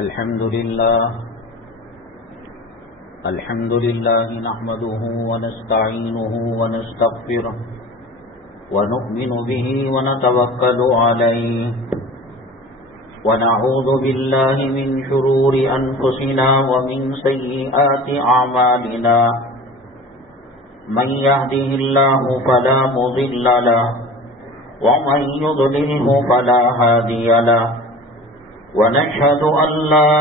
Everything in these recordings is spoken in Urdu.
الحمد لله نحمده ونستعينه ونستغفره ونؤمن به ونتوكل عليه ونعوذ بالله من شرور أنفسنا ومن سيئات أعمالنا من يهده الله فلا مضل له ومن يضلله فلا هادي له ونشهد أن لا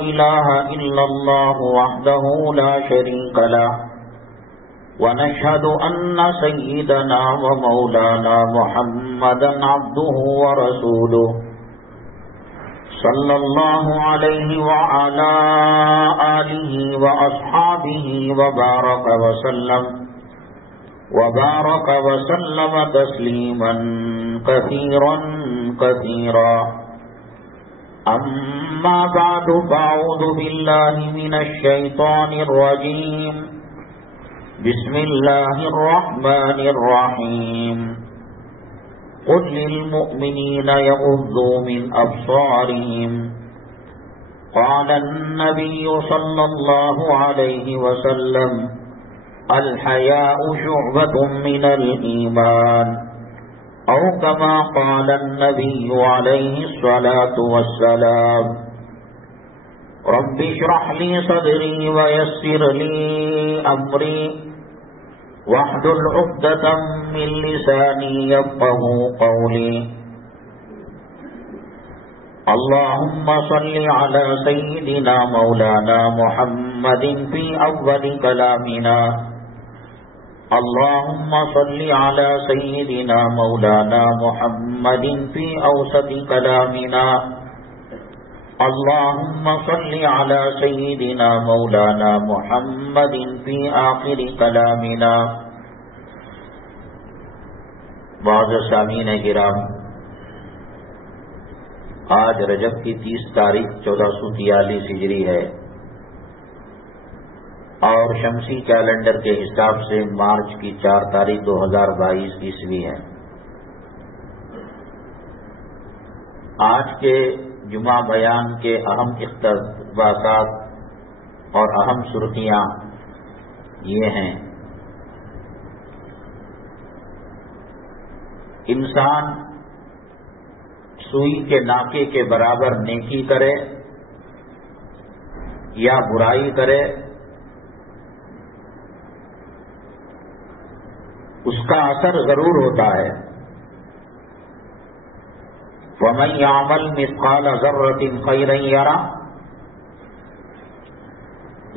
إله إلا الله وحده لا شريك له ونشهد أن سيدنا ومولانا محمدا عبده ورسوله صلى الله عليه وعلى آله وأصحابه وبارك وسلم تسليما كثيرا أما بعد فأعوذ بالله من الشيطان الرجيم بسم الله الرحمن الرحيم قل للمؤمنين يغضوا من أبصارهم قال النبي صلى الله عليه وسلم الحياء شعبة من الإيمان أو كما قال النبي عليه الصلاة والسلام رب اشرح لي صدري ويسر لي أمري واحلل عقدة من لساني يفقهوا قولي اللهم صل على سيدنا مولانا محمد في أول كلامنا اللهم صل على سيدنا مولانا محمد في أوسط كلامنا اللهم صل على سيدنا مولانا محمد في آخر كلامنا. معزز سامعین کرام، آج رجب کی 30 تاریخ 1443 ہجری ہے اور شمسی کیلنڈر کے حساب سے مارچ کی 4 تاریخ 2022 عیسوی ہے. آج کے جمعہ بیان کے اہم اقتباسات اور اہم سرخیاں یہ ہیں: انسان سوئی کے ناکے کے برابر نیکی کرے یا برائی کرے، اس کا اثر ضرور ہوتا ہے. وَمَن يَعْمَلْ مِثْقَالَ ذَرَّةٍ خَيْرًا يَرَهُ،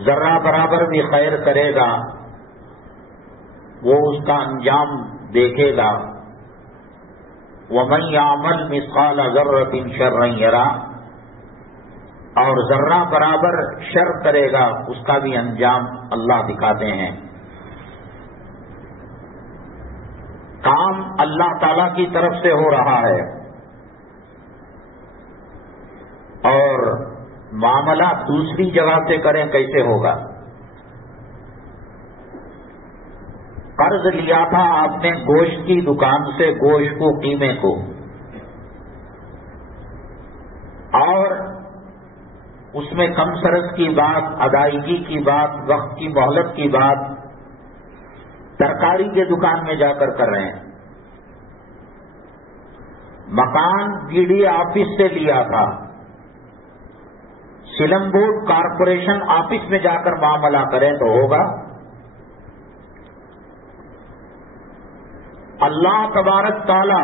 ذرہ برابر بھی خیر کرے گا وہ اس کا انجام دیکھے گا. وَمَن يَعْمَلْ مِثْقَالَ ذَرَّةٍ شَرًّا يَرَهُ، اور ذرہ برابر شر کرے گا اس کا بھی انجام اللہ دکھاتے ہیں. کام اللہ تعالی کی طرف سے ہو رہا ہے اور معاملہ دوسری جگہ سے کریں کیسے ہوگا؟ قرض لیا تھا آپ نے گوشت کی دکان سے، گوشت کو، قیمے کو، اور اس میں کم سرد کی بات، ادائیگی کی بات، وقت کی مہلت کی بات ترکاری کے دکان میں جا کر رہے ہیں. مکان بی ڈی آفس سے لیا تھا، سلمبوٹ کارپوریشن آفس میں جا کر معاملہ کریں تو ہوگا؟ اللہ تبارک تعالی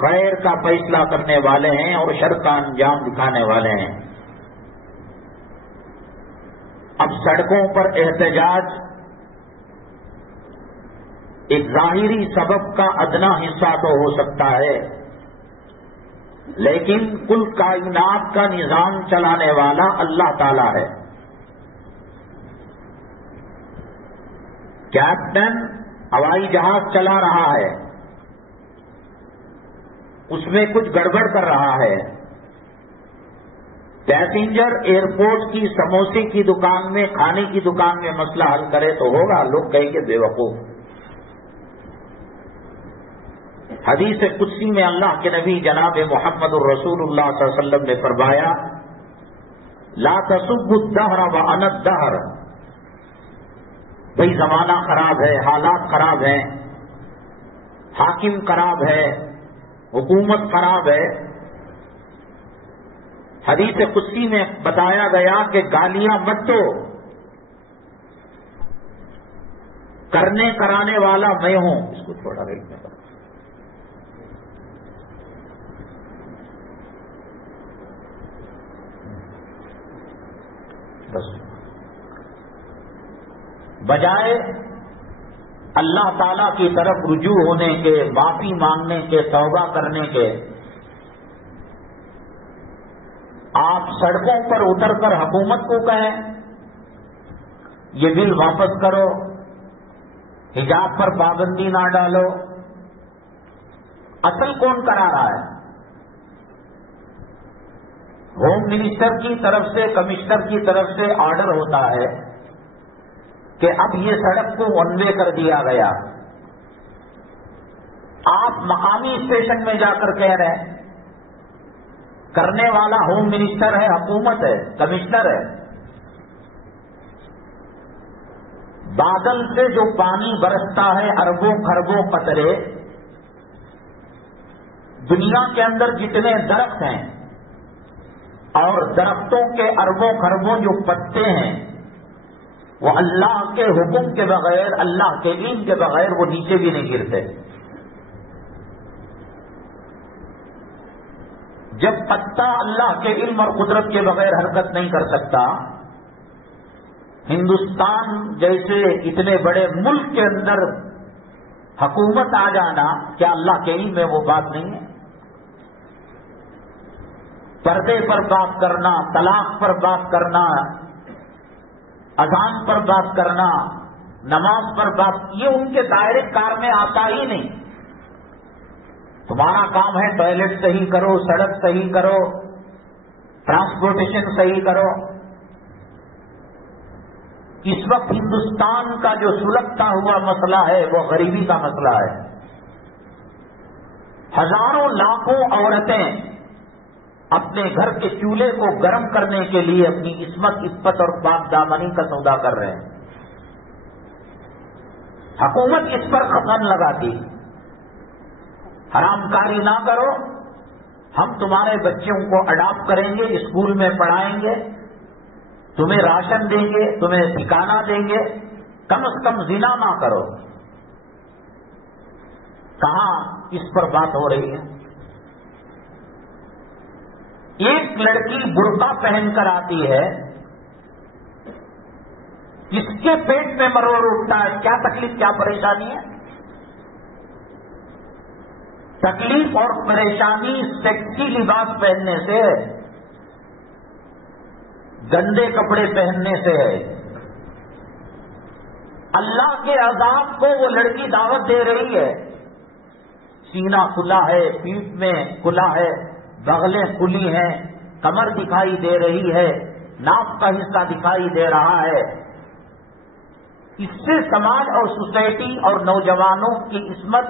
خیر کا فیصلہ کرنے والے ہیں اور شر کا انجام دکھانے والے ہیں. اب سڑکوں پر احتجاج ایک ظاہری سبب کا ادنا حصہ تو ہو سکتا ہے، لیکن کل کائنات کا نظام چلانے والا اللہ تعالی ہے. کیپٹن ہوائی جہاز چلا رہا ہے، اس میں کچھ گڑبڑ کر رہا ہے. پیسنجر ایئرپورٹ کی سموسے کی دکان میں، کھانے کی دکان میں مسئلہ حل کرے تو ہوگا؟ لوگ کہیں گے بے وقوف. حدیث قدسی میں اللہ کے نبی جناب محمد الرسول اللہ صلی اللہ علیہ وسلم نے فرمایا لا تسبوا الدہر وانا الدہر، بھئی زمانہ خراب ہے، حالات خراب ہیں، حاکم خراب ہے، حکومت خراب ہے۔ حدیث قدسی میں بتایا گیا کہ گالیاں مت دو، کرنے کرانے والا میں ہوں۔ اس کو تھوڑا ریٹ میں بتا، بس بجائے اللہ تعالی کی طرف رجوع ہونے کے، معافی مانگنے کے، توبہ کرنے کے، آپ سڑکوں پر اتر کر حکومت کو کہیں یہ بل واپس کرو، حجاب پر پابندی نہ ڈالو۔ اصل کون کرا رہا ہے؟ ہوم منسٹر کی طرف سے، کمشنر کی طرف سے آرڈر ہوتا ہے کہ اب یہ سڑک کو ون وے کر دیا گیا۔ آپ مقامی اسٹیشن میں جا کر کہہ رہے ہیں، کرنے والا ہوم منسٹر ہے، حکومت ہے، کمشنر ہے۔ بادل سے جو پانی برستا ہے اربوں خربوں قطرے، دنیا کے اندر جتنے درخت ہیں اور درختوں کے اربوں خربوں جو پتے ہیں، وہ اللہ کے حکم کے بغیر، اللہ کے علم کے بغیر وہ نیچے بھی نہیں گرتے۔ جب پتا اللہ کے علم اور قدرت کے بغیر حرکت نہیں کر سکتا، ہندوستان جیسے اتنے بڑے ملک کے اندر حکومت آ جانا کیا اللہ کے علم میں وہ بات نہیں ہے؟ پردے پر بات کرنا، طلاق پر بات کرنا، اذان پر بات کرنا، نماز پر بات، یہ ان کے دائرے کار میں آتا ہی نہیں۔ تمہارا کام ہے ٹوائلٹ صحیح کرو، سڑک صحیح کرو، ٹرانسپورٹیشن صحیح کرو۔ اس وقت ہندوستان کا جو سلگتا ہوا مسئلہ ہے وہ غریبی کا مسئلہ ہے۔ ہزاروں لاکھوں عورتیں اپنے گھر کے چولہے کو گرم کرنے کے لیے اپنی عصمت، عفت اور پاک دامنی کا سودا کر رہے ہیں۔ حکومت اس پر خفن لگاتی، حرام کاری نہ کرو، ہم تمہارے بچوں کو اڈاپٹ کریں گے، اسکول میں پڑھائیں گے، تمہیں راشن دیں گے، تمہیں ٹھکانہ دیں گے، کم از کم زنا نہ کرو۔ کہاں اس پر بات ہو رہی ہے؟ ایک لڑکی برقع پہن کر آتی ہے، کس کے پیٹ میں مروڑ اٹھتا ہے؟ کیا تکلیف، کیا پریشانی ہے؟ تکلیف اور پریشانی سیکسی لباس پہننے سے ہے، گندے کپڑے پہننے سے ہے۔ اللہ کے عذاب کو وہ لڑکی دعوت دے رہی ہے۔ سینہ کھلا ہے، پیٹھ میں کھلا ہے، بغلیں کھلی ہیں، کمر دکھائی دے رہی ہے، ناک کا حصہ دکھائی دے رہا ہے۔ اس سے سماج اور سوسائٹی اور نوجوانوں کی عصمت،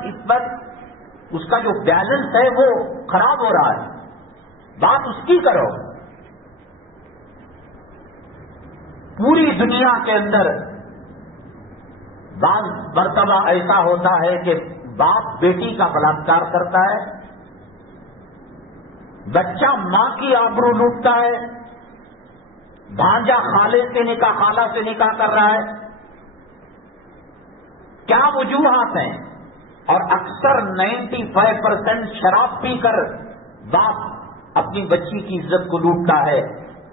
اس کا جو بیلنس ہے وہ خراب ہو رہا ہے۔ بات اس کی کرو۔ پوری دنیا کے اندر بعض مرتبہ ایسا ہوتا ہے کہ باپ بیٹی کا بلاತ್ಕಾರ کرتا ہے، بچہ ماں کی آبرو لوٹتا ہے، بھانجا خالے سے نکاح، خالہ سے نکاح کر رہا ہے۔ کیا وجوہات ہیں؟ اور اکثر 95% شراب پی کر باپ اپنی بچی کی عزت کو لوٹتا ہے،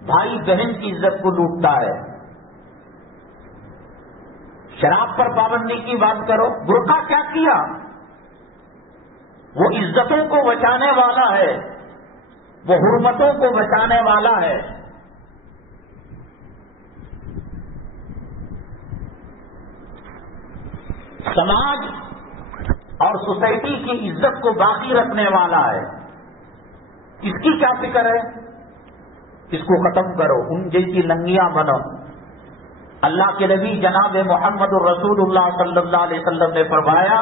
بھائی بہن کی عزت کو لوٹتا ہے۔ شراب پر پابندی کی بات کرو۔ برقع کیا کیا؟ وہ عزتوں کو بچانے والا ہے، وہ حرمتوں کو بچانے والا ہے۔ سماج اور سوسائٹی کی عزت کو باقی رکھنے والا ہے۔ اس کی کیا فکر ہے؟ اس کو ختم کرو، ان جیسی لنگیاں بنو۔ اللہ کے نبی جناب محمد الرسول اللہ صلی اللہ علیہ وسلم نے فرمایا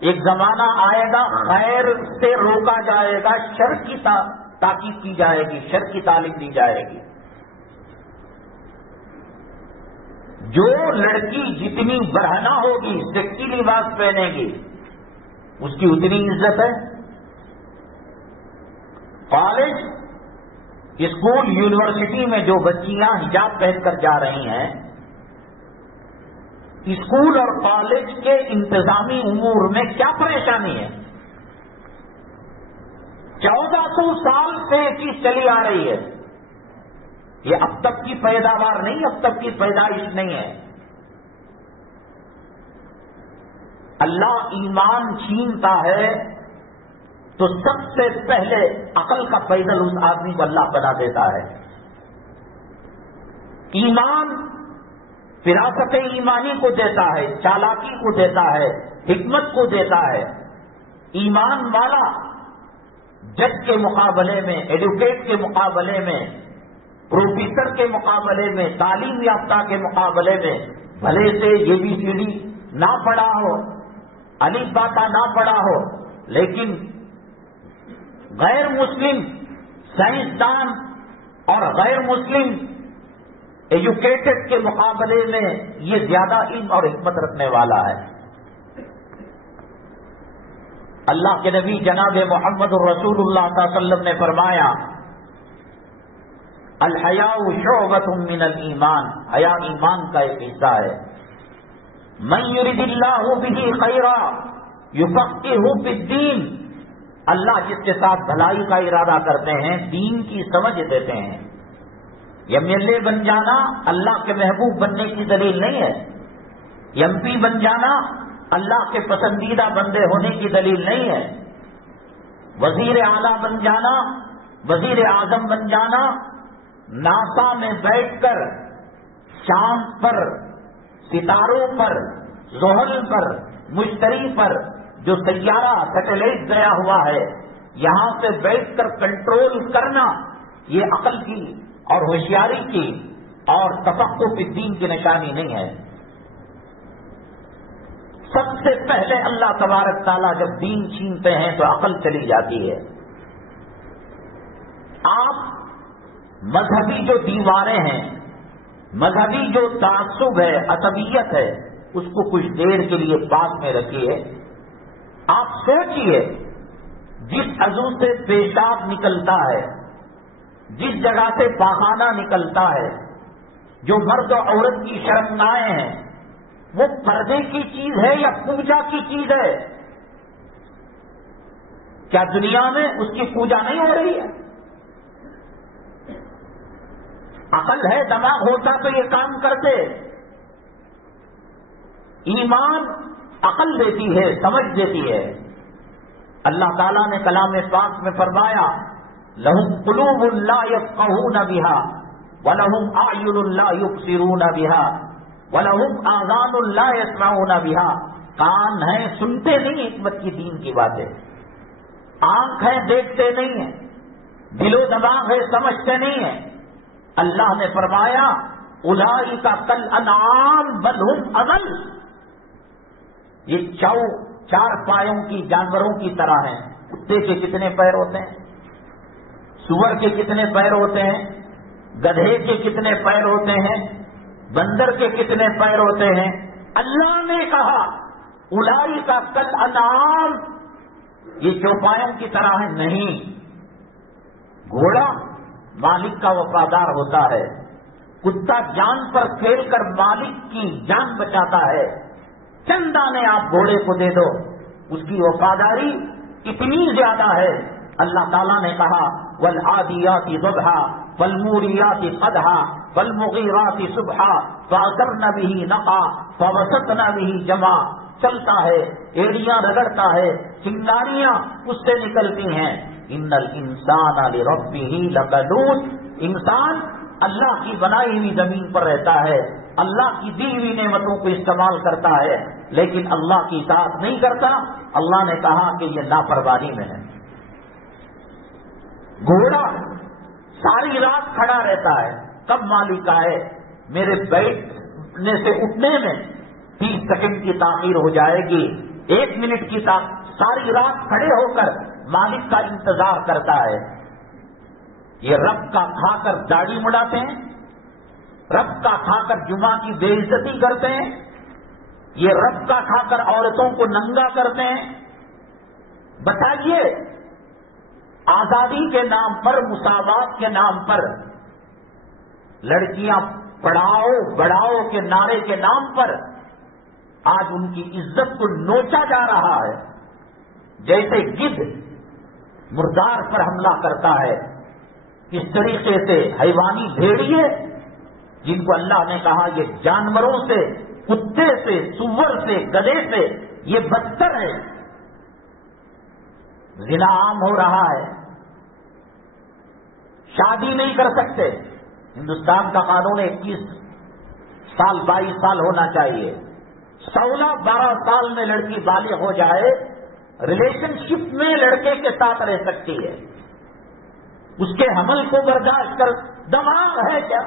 ایک زمانہ آئے گا خیر سے روکا جائے گا، شر کی تاکید کی جائے گی، شر کی تعلیم دی جائے گی۔ جو لڑکی جتنی برہنہ ہوگی، سیکسی لباس پہنے گی، اس کی اتنی عزت ہے۔ کالج، اسکول، یونیورسٹی میں جو بچیاں حجاب پہن کر جا رہی ہیں، اسکول اور کالج کے انتظامی امور میں کیا پریشانی ہے؟ 1400 سال سے یہ چیز چلی آ رہی ہے۔ یہ اب تک کی پیداوار نہیں، اب تک کی پیدائش نہیں ہے۔ اللہ ایمان چھینتا ہے تو سب سے پہلے عقل کا پیدل اس آدمی کو اللہ بنا دیتا ہے۔ ایمان فراست ایمانی کو دیتا ہے، چالاکی کو دیتا ہے، حکمت کو دیتا ہے۔ ایمان والا جج کے مقابلے میں، ایڈوکیٹ کے مقابلے میں، پروفیسر کے مقابلے میں، تعلیم یافتہ کے مقابلے میں بھلے سے یہ بھی سی ڈی نہ پڑھا ہو، الف باتا نہ پڑھا ہو، لیکن غیر مسلم سائنسدان اور غیر مسلم ایجوکیٹڈ کے مقابلے میں یہ زیادہ علم اور حکمت رکھنے والا ہے۔ اللہ کے نبی جناب محمد رسول اللہ صلی اللہ علیہ وسلم نے فرمایا، الحیاء شعبۃ من الایمان، حیا ایمان کا ایک حصہ ہے۔ من یرد اللہ بہ خیرا یفقہہ فی الدین، اللہ جس کے ساتھ بھلائی کا ارادہ کرتے ہیں دین کی سمجھ دیتے ہیں۔ ایم ایل اے بن جانا اللہ کے محبوب بننے کی دلیل نہیں ہے، ایم پی بن جانا اللہ کے پسندیدہ بندے ہونے کی دلیل نہیں ہے، وزیر اعلیٰ بن جانا، وزیر اعظم بن جانا، ناسا میں بیٹھ کر چاند پر، ستاروں پر، زحل پر، مشتری پر جو سیارہ سیٹلائٹ گیا ہوا ہے یہاں سے بیٹھ کر کنٹرول کرنا، یہ عقل کی اور ہوشیاری کی اور تفقہ فی الدین کی نشانی نہیں ہے۔ سب سے پہلے اللہ تبارک تعالیٰ جب دین چھینتے ہیں تو عقل چلی جاتی ہے۔ آپ مذہبی جو دیواریں ہیں، مذہبی جو تعصب ہے، عصبیت ہے، اس کو کچھ دیر کے لیے پاس میں رکھیے۔ آپ سوچئے جس عضو سے پیشاب نکلتا ہے، جس جگہ سے پاخانہ نکلتا ہے، جو مرد و عورت کی شرمگاہیں ہیں، وہ پردے کی چیز ہے یا پوجا کی چیز ہے؟ کیا دنیا میں اس کی پوجا نہیں ہو رہی ہے؟ عقل ہے، دماغ ہوتا تو یہ کام کرتے۔ ایمان عقل دیتی ہے، سمجھ دیتی ہے۔ اللہ تعالیٰ نے کلام پاک میں فرمایا، لَهُمْ قُلُوبٌ لَا يَفْقَهُونَ بِهَا وَلَهُمْ أَعْيُنٌ لَا يُبْصِرُونَ بِهَا وَلَهُمْ آذَانٌ لَا يَسْمَعُونَ بِهَا، کان ہیں سنتے نہیں حکمت کی دین کی باتیں، آنکھ ہے دیکھتے نہیں ہیں، دل و دماغ ہے سمجھتے نہیں ہیں۔ اللہ نے فرمایا اولئک کالانعام بل هم اضل، یہ چار پایوں کی جانوروں کی طرح ہیں۔ کتے کے کتنے پیر ہوتے ہیں؟ سور کے کتنے پیر ہوتے ہیں؟ گدھے کے کتنے پیر ہوتے ہیں؟ بندر کے کتنے پیر ہوتے ہیں؟ اللہ نے کہا اولئک کالانعام، یہ چوپایوں کی طرح ہے نہیں۔ گھوڑا مالک کا وفادار ہوتا ہے، کتا جان پر کھیل کر مالک کی جان بچاتا ہے۔ چند دانے آپ گھوڑے کو دے دو، اس کی وفاداری اتنی زیادہ ہے۔ اللہ تعالیٰ نے کہا والعادیات ضبحا فالموریات قدحا فالمغیرات صبحا فاثرن به نقعا فوسطن به جمعا، چلتا ہے، ایڑیاں رگڑتا ہے، چنگاریاں اس سے نکلتی ہیں۔ ان الانسان لربه لقنوط، انسان اللہ کی بنائی ہوئی زمین پر رہتا ہے، اللہ کی دی ہوئی نعمتوں کو استعمال کرتا ہے، لیکن اللہ کی اطاعت نہیں کرتا۔ اللہ نے کہا کہ یہ لاپرواہی میں ہے۔ گھوڑا ساری رات کھڑا رہتا ہے، کب مالک آئے، میرے بیٹھنے سے اٹھنے میں 30 سیکنڈ کی تاخیر ہو جائے گی، 1 منٹ کی ساری رات کھڑے ہو کر مالک کا انتظار کرتا ہے. یہ رب کا کھا کر داڑھی مڑاتے ہیں, رب کا کھا کر جمعہ کی بے عزتی کرتے ہیں, یہ رب کا کھا کر عورتوں کو ننگا کرتے ہیں. بتائیے, آزادی کے نام پر, مساوات کے نام پر, لڑکیاں پڑھاؤ بڑھاؤ کے نعرے کے نام پر آج ان کی عزت کو نوچا جا رہا ہے. جیسے گدھ مردار پر حملہ کرتا ہے, اس طریقے سے حیوانی بھیڑیے جن کو اللہ نے کہا یہ جانوروں سے, کتے سے, سور سے, گدھے سے یہ بدتر ہے. زنا عام ہو رہا ہے, شادی نہیں کر سکتے. ہندوستان کا قانون 21 سال 22 سال ہونا چاہیے. 16-12 سال میں لڑکی بالغ ہو جائے, ریلیشن شپ میں لڑکے کے ساتھ رہ سکتی ہے. اس کے حمل کو برداشت کر, دماغ ہے کیا؟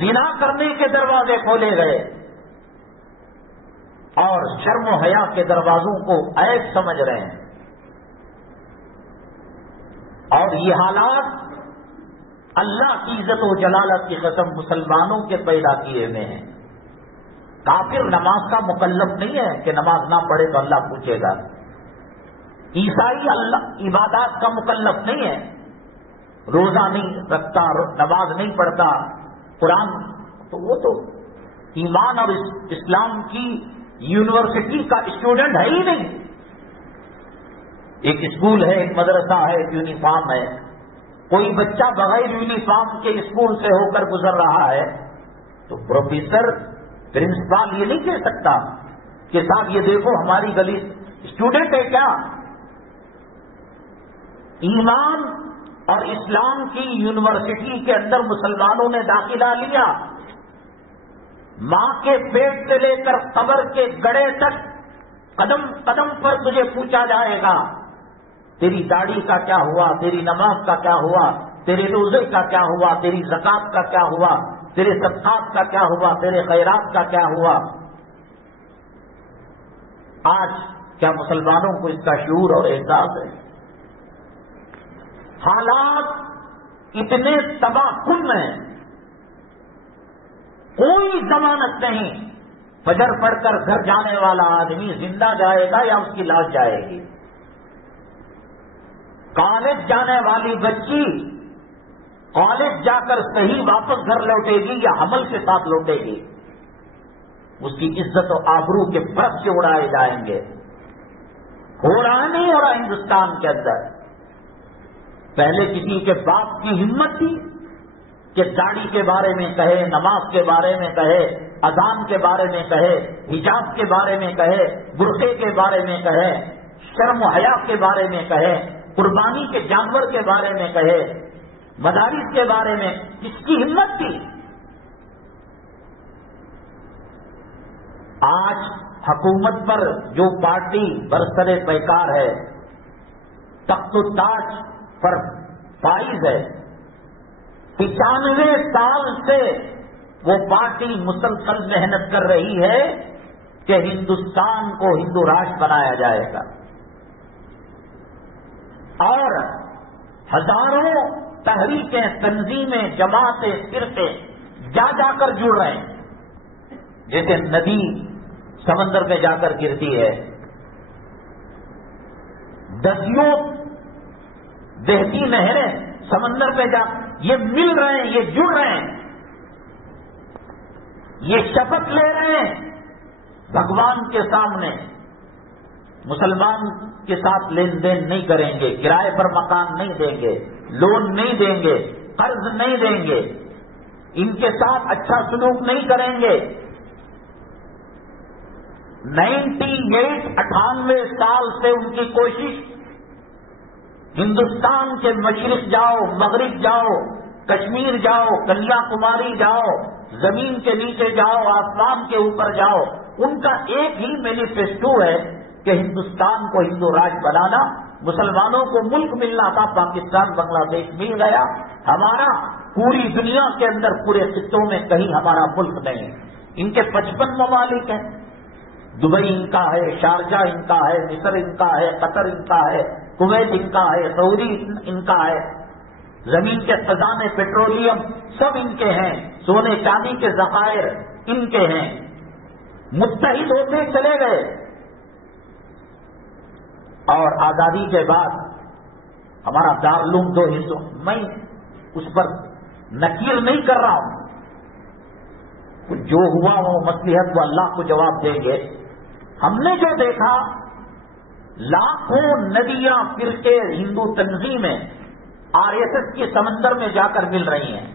زنا کرنے کے دروازے کھولے گئے اور شرم و حیا کے دروازوں کو عیب سمجھ رہے ہیں. اور یہ حالات اللہ کی عزت و جلالت کی قسم مسلمانوں کے پیدا کیے ہوئے ہیں. کافر نماز کا مکلف نہیں ہے کہ نماز نہ پڑھے تو اللہ پوچھے گا. عیسائی اللہ عبادات کا مکلف نہیں ہے, روزہ نہیں رکھتا, نماز نہیں پڑھتا, قرآن, تو وہ تو ایمان اور اسلام کی یونیورسٹی کا اسٹوڈنٹ ہے ہی نہیں. ایک اسکول ہے, ایک مدرسہ ہے, ایک یونیفارم ہے. کوئی بچہ بغیر یونیفارم کے اسکول سے ہو کر گزر رہا ہے تو پروفیسر, پرنسپل یہ نہیں کہہ سکتا کہ صاحب یہ دیکھو ہماری گلی اسٹوڈنٹ ہے کیا. ایمان اور اسلام کی یونیورسٹی کے اندر مسلمانوں نے داخلہ لیا. ماں کے پیٹ سے لے کر قبر کے گڑے تک قدم قدم پر تجھے پوچھا جائے گا تیری داڑھی کا کیا ہوا, تیری نماز کا کیا ہوا, تیرے روزے کا کیا ہوا, تیری زکات کا کیا ہوا, تیرے صدقات کا کیا ہوا, تیرے خیرات کا کیا ہوا. آج کیا مسلمانوں کو اس کا شعور اور احساس ہے؟ حالات اتنے تباہ کن ہیں, کوئی ضمانت نہیں. فجر پڑھ کر گھر جانے والا آدمی زندہ جائے گا یا اس کی لاش جائے گی. کالج جانے والی بچی کالج جا کر صحیح واپس گھر لوٹے گی یا حمل کے ساتھ لوٹے گی. اس کی عزت و آبرو کے فرق سے اڑائے جائیں گے. ہو رہا نہیں ہو رہا ہندوستان کے اندر. پہلے کسی کے باپ کی ہمت تھی کہ داڑھی کے بارے میں کہے, نماز کے بارے میں کہے, اذان کے بارے میں کہے, حجاب کے بارے میں کہے, برقعے کے بارے میں کہے, شرم و حیا کے بارے میں کہے, قربانی کے جانور کے بارے میں کہے, مدارس کے بارے میں کس کی ہمت تھی؟ آج حکومت پر جو پارٹی برسر پیکار ہے, تخت و تاج پر فائز ہے, 95 سال سے وہ پارٹی مسلسل محنت کر رہی ہے کہ ہندوستان کو ہندو راشٹر بنایا جائے گا. اور ہزاروں تحریکیں, تنظیمیں, جماعتیں, فرقے جا جا کر جڑ رہے ہیں. جیسے ندی سمندر میں جا کر گرتی ہے, دسیوں بہتی نہریں سمندر میں جا, یہ مل رہے ہیں, یہ جڑ رہے ہیں, یہ شپث لے رہے ہیں بھگوان کے سامنے. مسلمان کے ساتھ لین دین نہیں کریں گے, کرائے پر مکان نہیں دیں گے, لون نہیں دیں گے, قرض نہیں دیں گے, ان کے ساتھ اچھا سلوک نہیں کریں گے. 98 سال سے ان کی کوشش, ہندوستان کے مشرق جاؤ, مغرب جاؤ, کشمیر جاؤ, کنیا کماری جاؤ, زمین کے نیچے جاؤ, آسمان کے اوپر جاؤ, ان کا ایک ہی مینیفیسٹو ہے کہ ہندوستان کو ہندو راج بنانا. مسلمانوں کو ملک ملنا تھا, پاکستان بنگلہ دیش مل گیا. ہمارا پوری دنیا کے اندر پورے خطوں میں کہیں ہمارا ملک نہیں. ان کے 55 ممالک ہیں, دبئی ان کا ہے، شارجہ ان کا ہے، مصر ان کا ہے، قطر ان کا ہے، کویت ان کا ہے، سعودی ان کا ہے، زمین کے خزانے پیٹرولیم سب ان کے ہیں، سونے چاندی کے ذخائر ان کے ہیں، متحد ہوتے چلے گئے. اور آزادی کے بعد ہمارا دارالعلوم 2 حصوں، میں اس پر نکیر نہیں کر رہا ہوں، جو ہوا وہ مصلحت وہ اللہ کو جواب دیں گے. ہم نے جو دیکھا لاکھوں ندیاں فرقے ہندو تنظیمیں RSS کے سمندر میں جا کر مل رہی ہیں.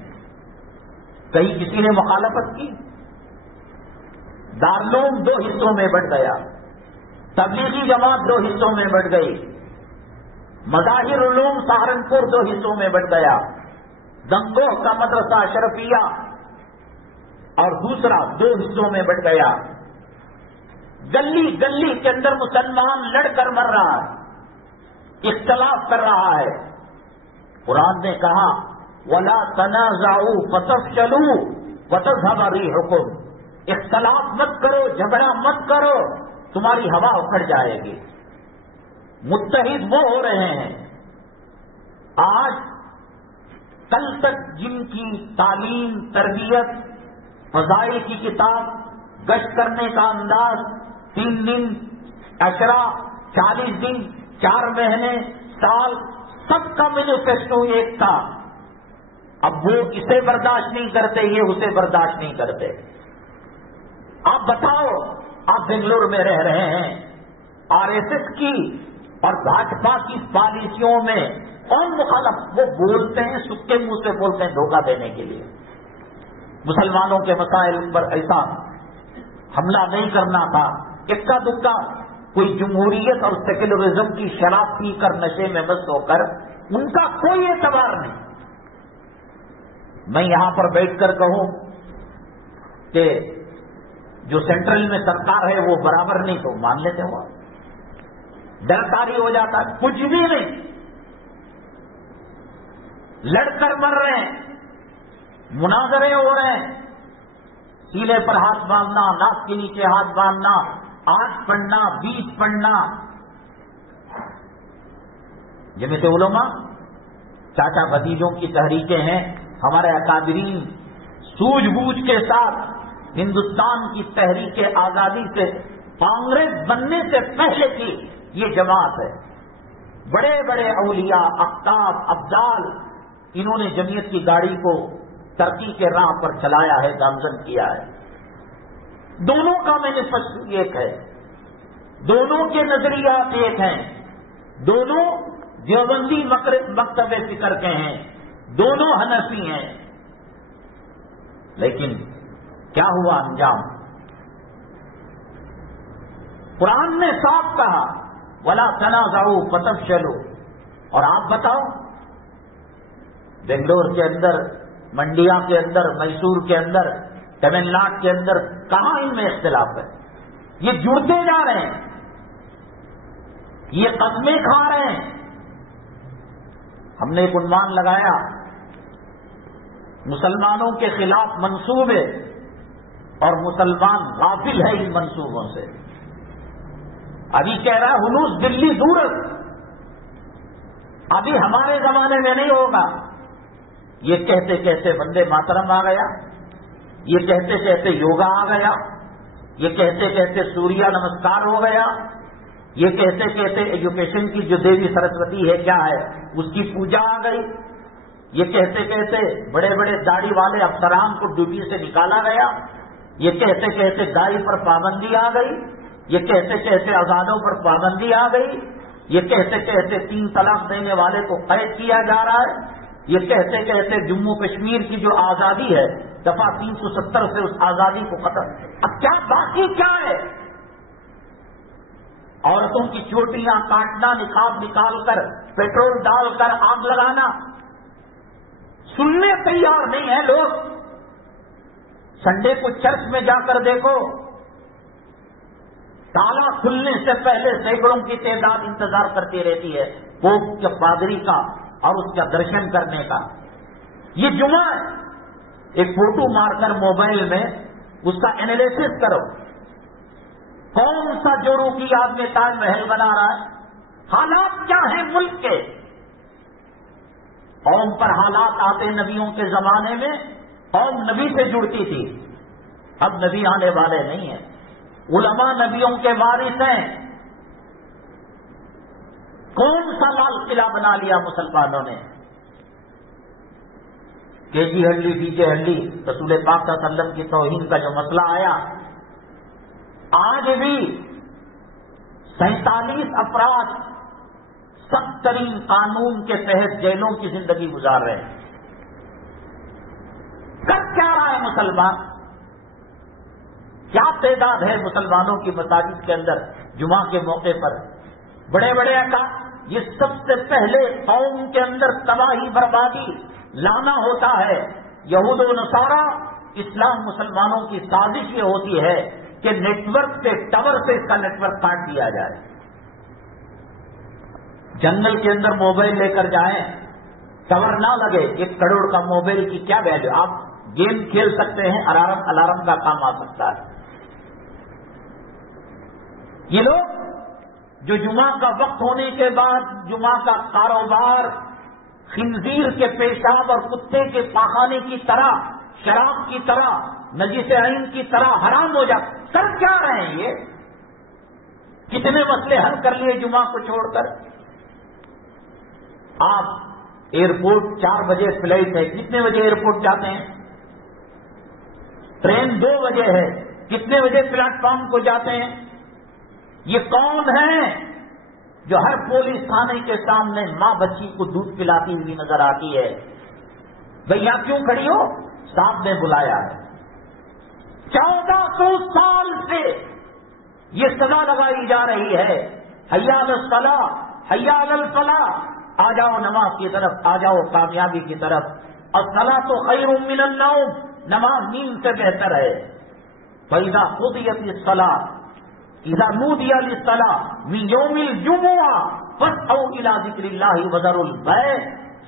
کہیں کسی نے مخالفت کی؟ دارالعلوم 2 حصوں میں بٹ گیا، تبلیغی جماعت 2 حصوں میں بٹ گئی، مظاہر علوم سہارنپور 2 حصوں میں بٹ گیا، گنگوہ کا مدرسہ اشرفیہ اور دوسرا 2 حصوں میں بٹ گیا. گلی گلی کے اندر مسلمان لڑ کر مر رہا ہے، اختلاف کر رہا ہے. قرآن نے کہا وَلَا تَنَازَعُوا فَتَفْشَلُوا وَتَذْهَبَ رِيحُكُمْ، اختلاف مت کرو، جھگڑا مت کرو، تمہاری ہوا اکھڑ جائے گی. متحد وہ ہو رہے ہیں آج کل تک جن کی تعلیم، تربیت، فضائل کی کتاب، گشت کرنے کا انداز، 3 دن، عشرہ، 40 دن، 4 مہینے، سال، سب کا مینیفیسٹو ایک تھا. اب وہ اسے برداشت نہیں کرتے، یہ اسے برداشت نہیں کرتے. آپ بتاؤ، آپ بنگلور میں رہ رہے ہیں، RSS کی اور بھاجپا کی پالیسیوں میں کون مخالف؟ وہ بولتے ہیں، سکے منہ سے بولتے ہیں دھوکہ دینے کے لیے. مسلمانوں کے مسائل پر ایسا حملہ نہیں کرنا تھا. اکا دکا کوئی جمہوریت اور سیکولرزم کی شراب پی کر نشے میں مست ہو کر ان کا کوئی اعتبار نہیں. میں یہاں پر بیٹھ کر کہوں کہ جو سینٹرل میں سرکار ہے وہ برابر نہیں تو مان لیتے ہو، ڈرکاری ہو جاتا ہے. کچھ بھی نہیں، لڑ کر مر رہے ہیں، مناظرے ہو رہے ہیں، سینے پر ہاتھ باندھنا، ناک کے نیچے ہاتھ باندھنا، 8 پڑھنا، 20 پڑھنا. جمعیت علماء چاچا بھتیجوں کی تحریکیں ہیں. ہمارے اکابرین سوجھ بوجھ کے ساتھ ہندوستان کی تحریک آزادی سے کانگریس بننے سے پہلے کی یہ جماعت ہے. بڑے بڑے اولیاء، اقطاب، ابدال، انہوں نے جمعیت کی گاڑی کو ترقی کے راہ پر چلایا ہے، گامزن کیا ہے. دونوں کا مینیفیسٹو ایک ہے، دونوں کے نظریات ایک ہیں، دونوں دیوبندی مکتب فکر کے ہیں، دونوں حنفی ہیں. لیکن کیا ہوا انجام؟ قرآن نے صاف کہا وَلَا تَنَازَعُوا فَتَفْشَلُوا. اور آپ بتاؤ، بنگلور کے اندر، منڈیا کے اندر، میسور کے اندر، تمل ناڈو کے اندر کہاں ان میں اختلاف ہے؟ یہ جڑتے جا رہے ہیں، یہ قدمیں کھا رہے ہیں. ہم نے ایک عنوان لگایا مسلمانوں کے خلاف منصوبے، اور مسلمان غافل ہے ان منصوبوں سے. ابھی کہہ رہا ہے ہنوز دلی دورت، ابھی ہمارے زمانے میں نہیں ہوگا. یہ کہتے کہتے وندے ماترم آ گیا، یہ کہتے کہتے یوگا آ گیا، یہ کہتے کہتے سوریہ نمسکار ہو گیا، یہ کہتے کہتے ایجوکیشن کی جو دیوی سرسوتی ہے کیا ہے اس کی پوجا آ گئی، یہ کہتے کہتے بڑے بڑے داڑھی والے افسران کو ڈیوٹی سے نکالا گیا، یہ کہتے کہتے گائے پر پابندی آ گئی، یہ کہتے کہتے آزادوں پر پابندی آ گئی، یہ کہتے کہتے 3 طلاق دینے والے کو قید کیا جا رہا ہے، یہ کہتے کہتے جموں کشمیر کی جو آزادی ہے دفعہ 370 سے اس آزادی کو ختم. اب کیا باقی کیا ہے؟ عورتوں کی چوٹیاں کاٹنا، نقاب نکال کر پیٹرول ڈال کر آگ لگانا. سننے تیار نہیں ہیں لوگ. سنڈے کو چرچ میں جا کر دیکھو، تالا کھلنے سے پہلے سینکڑوں کی تعداد انتظار کرتی رہتی ہے پوپ کے پادری کا اور اس کا درشن کرنے کا. یہ جمعہ ایک فوٹو مار کر موبائل میں اس کا انالیسس کرو. کون سا جورو کی یاد میں تاج محل بنا رہا ہے؟ حالات کیا ہیں ملک کے؟ قوم پر حالات آتے نبیوں کے زمانے میں قوم نبی سے جڑتی تھی، اب نبی آنے والے نہیں ہیں، علماء نبیوں کے وارث ہیں۔ کون سا لال قلعہ بنا لیا مسلمانوں نے؟ کے جی ہڈلی ڈی جے ہڈلی، رسول پاک صلی اللہ علیہ وسلم کی توہین کا جو مسئلہ آیا، آج بھی 47 افراد سخت ترین قانون کے تحت جیلوں کی زندگی گزار رہے ہیں۔ کر کیا رہا ہے مسلمان؟ کیا تعداد ہے مسلمانوں کی مساجد کے اندر جمعہ کے موقع پر؟ بڑے بڑے عقا، یہ سب سے پہلے قوم کے اندر تباہی بربادی لانا ہوتا ہے۔ یہود و نصارہ، اسلام مسلمانوں کی سازش یہ ہوتی ہے کہ نیٹ ورک سے، ٹاور سے اس کا نیٹ ورک کاٹ دیا جائے۔ جنگل کے اندر موبائل لے کر جائیں، ٹاور نہ لگے، 1 کروڑ کا موبائل کی کیا ویلیو؟ آپ گیم کھیل سکتے ہیں، الارم کا کام آ سکتا ہے۔ یہ لوگ جو جمعہ کا وقت ہونے کے بعد جمعہ کا کاروبار خنزیر کے پیشاب اور کتے کے پاخانے کی طرح، شراب کی طرح، نجس عین کی طرح حرام ہو جائے، کر کیا رہے ہیں یہ؟ کتنے مسئلے حل کر لیے جمعہ کو چھوڑ کر۔ آپ ایئرپورٹ 4 بجے فلائٹ ہے، کتنے بجے ایئرپورٹ جاتے ہیں؟ ٹرین 2 بجے ہے، کتنے بجے پلیٹ فارم کو جاتے ہیں؟ یہ کون ہے جو ہر پولیس تھانے کے سامنے ماں بچی کو دودھ پلاتی ہوئی نظر آتی ہے؟ بھئی یہاں کیوں کھڑی ہو؟ صاحب نے بلایا ہے۔ 1400 سال سے یہ سزا لگائی جا رہی ہے، حیا علی الصلاۃ، حیا علی الفلاح، آ جاؤ نماز کی طرف، آ جاؤ کامیابی کی طرف۔ الصلاۃ خیر من النوم، نماز نیند سے بہتر ہے۔ فإذا قضیت الصلاۃ اذا نودی للصلاۃ من یوم الجمعہ فاسعوا الی ذکر اللہ وذروا البیع،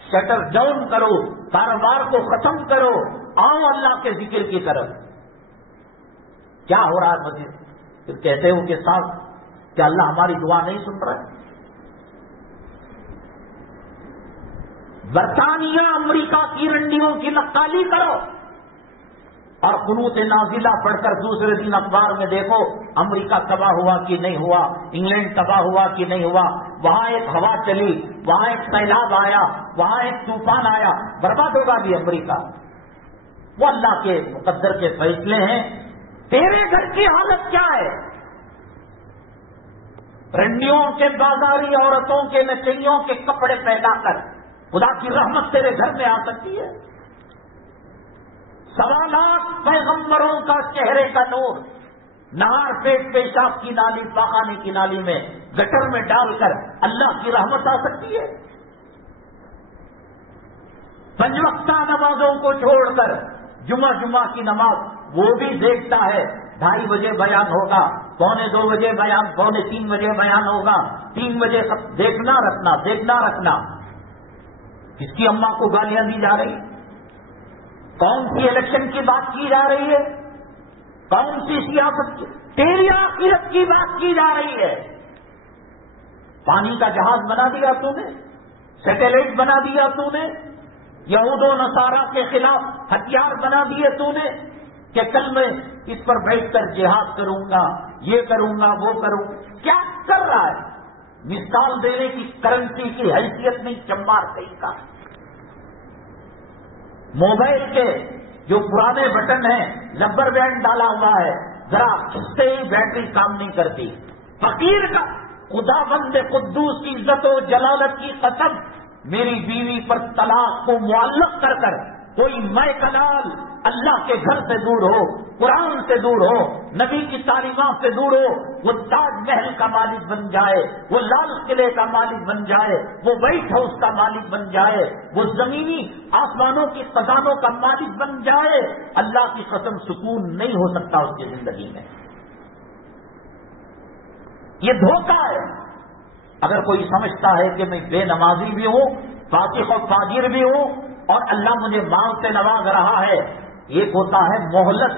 شٹر ڈاؤن کرو، کاروبار کو ختم کرو، آؤ اللہ کے ذکر کی طرف۔ کیا ہو رہا ہے مسجد؟ پھر کہتے ہو کہ صاحب کیا اللہ ہماری دعا نہیں سن رہا ہے؟ برطانیہ امریکہ کی رنڈیوں کی نقالی کرو اور قنوت نازلہ پڑھ کر دوسرے دن اخبار میں دیکھو امریکہ تباہ ہوا کہ نہیں ہوا، انگلینڈ تباہ ہوا کہ نہیں ہوا، وہاں ایک ہوا چلی، وہاں ایک سیلاب آیا، وہاں ایک طوفان آیا، برباد ہوگا بھی امریکہ۔ وہ اللہ کے مقدر کے فیصلے ہیں۔ تیرے گھر کی حالت کیا ہے؟ رنڈیوں کے بازاری عورتوں کے نچیوں کے کپڑے پہنا کر خدا کی رحمت تیرے گھر میں آ سکتی ہے؟ 1.25 لاکھ پیغمبروں کا چہرے کا نور نہار پیٹ پیشاب کی نالی، پاخانے کی نالی میں گٹر میں ڈال کر اللہ کی رحمت آ سکتی ہے؟ 5 وقتہ نمازوں کو چھوڑ کر جمعہ کی نماز وہ بھی دیکھتا ہے 2:30 بجے بیان ہوگا، 2:45 بجے بیان، 2:45 بجے بیان ہوگا، 3 بجے دیکھنا رکھنا۔ کس کی اماں کو گالیاں دی جا رہی؟ کون سی الیکشن کی بات کی جا رہی ہے؟ کون سی سیاست کی؟ تیری آخرت کی بات کی جا رہی ہے۔ پانی کا جہاز بنا دیا تو نے، سیٹلائٹ بنا دیا تو نے، یہود و نصارہ کے خلاف ہتھیار بنا دیے تو نے کہ کل میں اس پر بیٹھ کر جہاد کروں گا، یہ کروں گا، وہ کروں گا۔ کیا کر رہا ہے؟ مثال دینے کی کرنسی کی حیثیت نہیں، چمار کہیں کا۔ موبائل کے جو پرانے بٹن ہیں، ربر بینڈ ڈالا ہوا ہے، ذرا اس سے ہی بیٹری کام نہیں کرتی۔ فقیر کا خدا بند قدوس کی عزت و جلالت کی قسم، میری بیوی پر طلاق کو معلق کر کر کوئی میں کلال اللہ کے گھر سے دور ہو، قرآن سے دور ہو، نبی کی تعلیمات سے دور ہو، وہ تاج محل کا مالک بن جائے، وہ لال قلعے کا مالک بن جائے، وہ وائٹ ہاؤس کا مالک بن جائے، وہ زمینی آسمانوں کی خزانوں کا مالک بن جائے، اللہ کی قسم سکون نہیں ہو سکتا اس کی زندگی میں۔ یہ دھوکہ ہے۔ اگر کوئی سمجھتا ہے کہ میں بے نمازی بھی ہوں، فاسق و فاجر بھی ہوں اور اللہ مجھے مال سے نواز رہا ہے، ایک ہوتا ہے مہلت،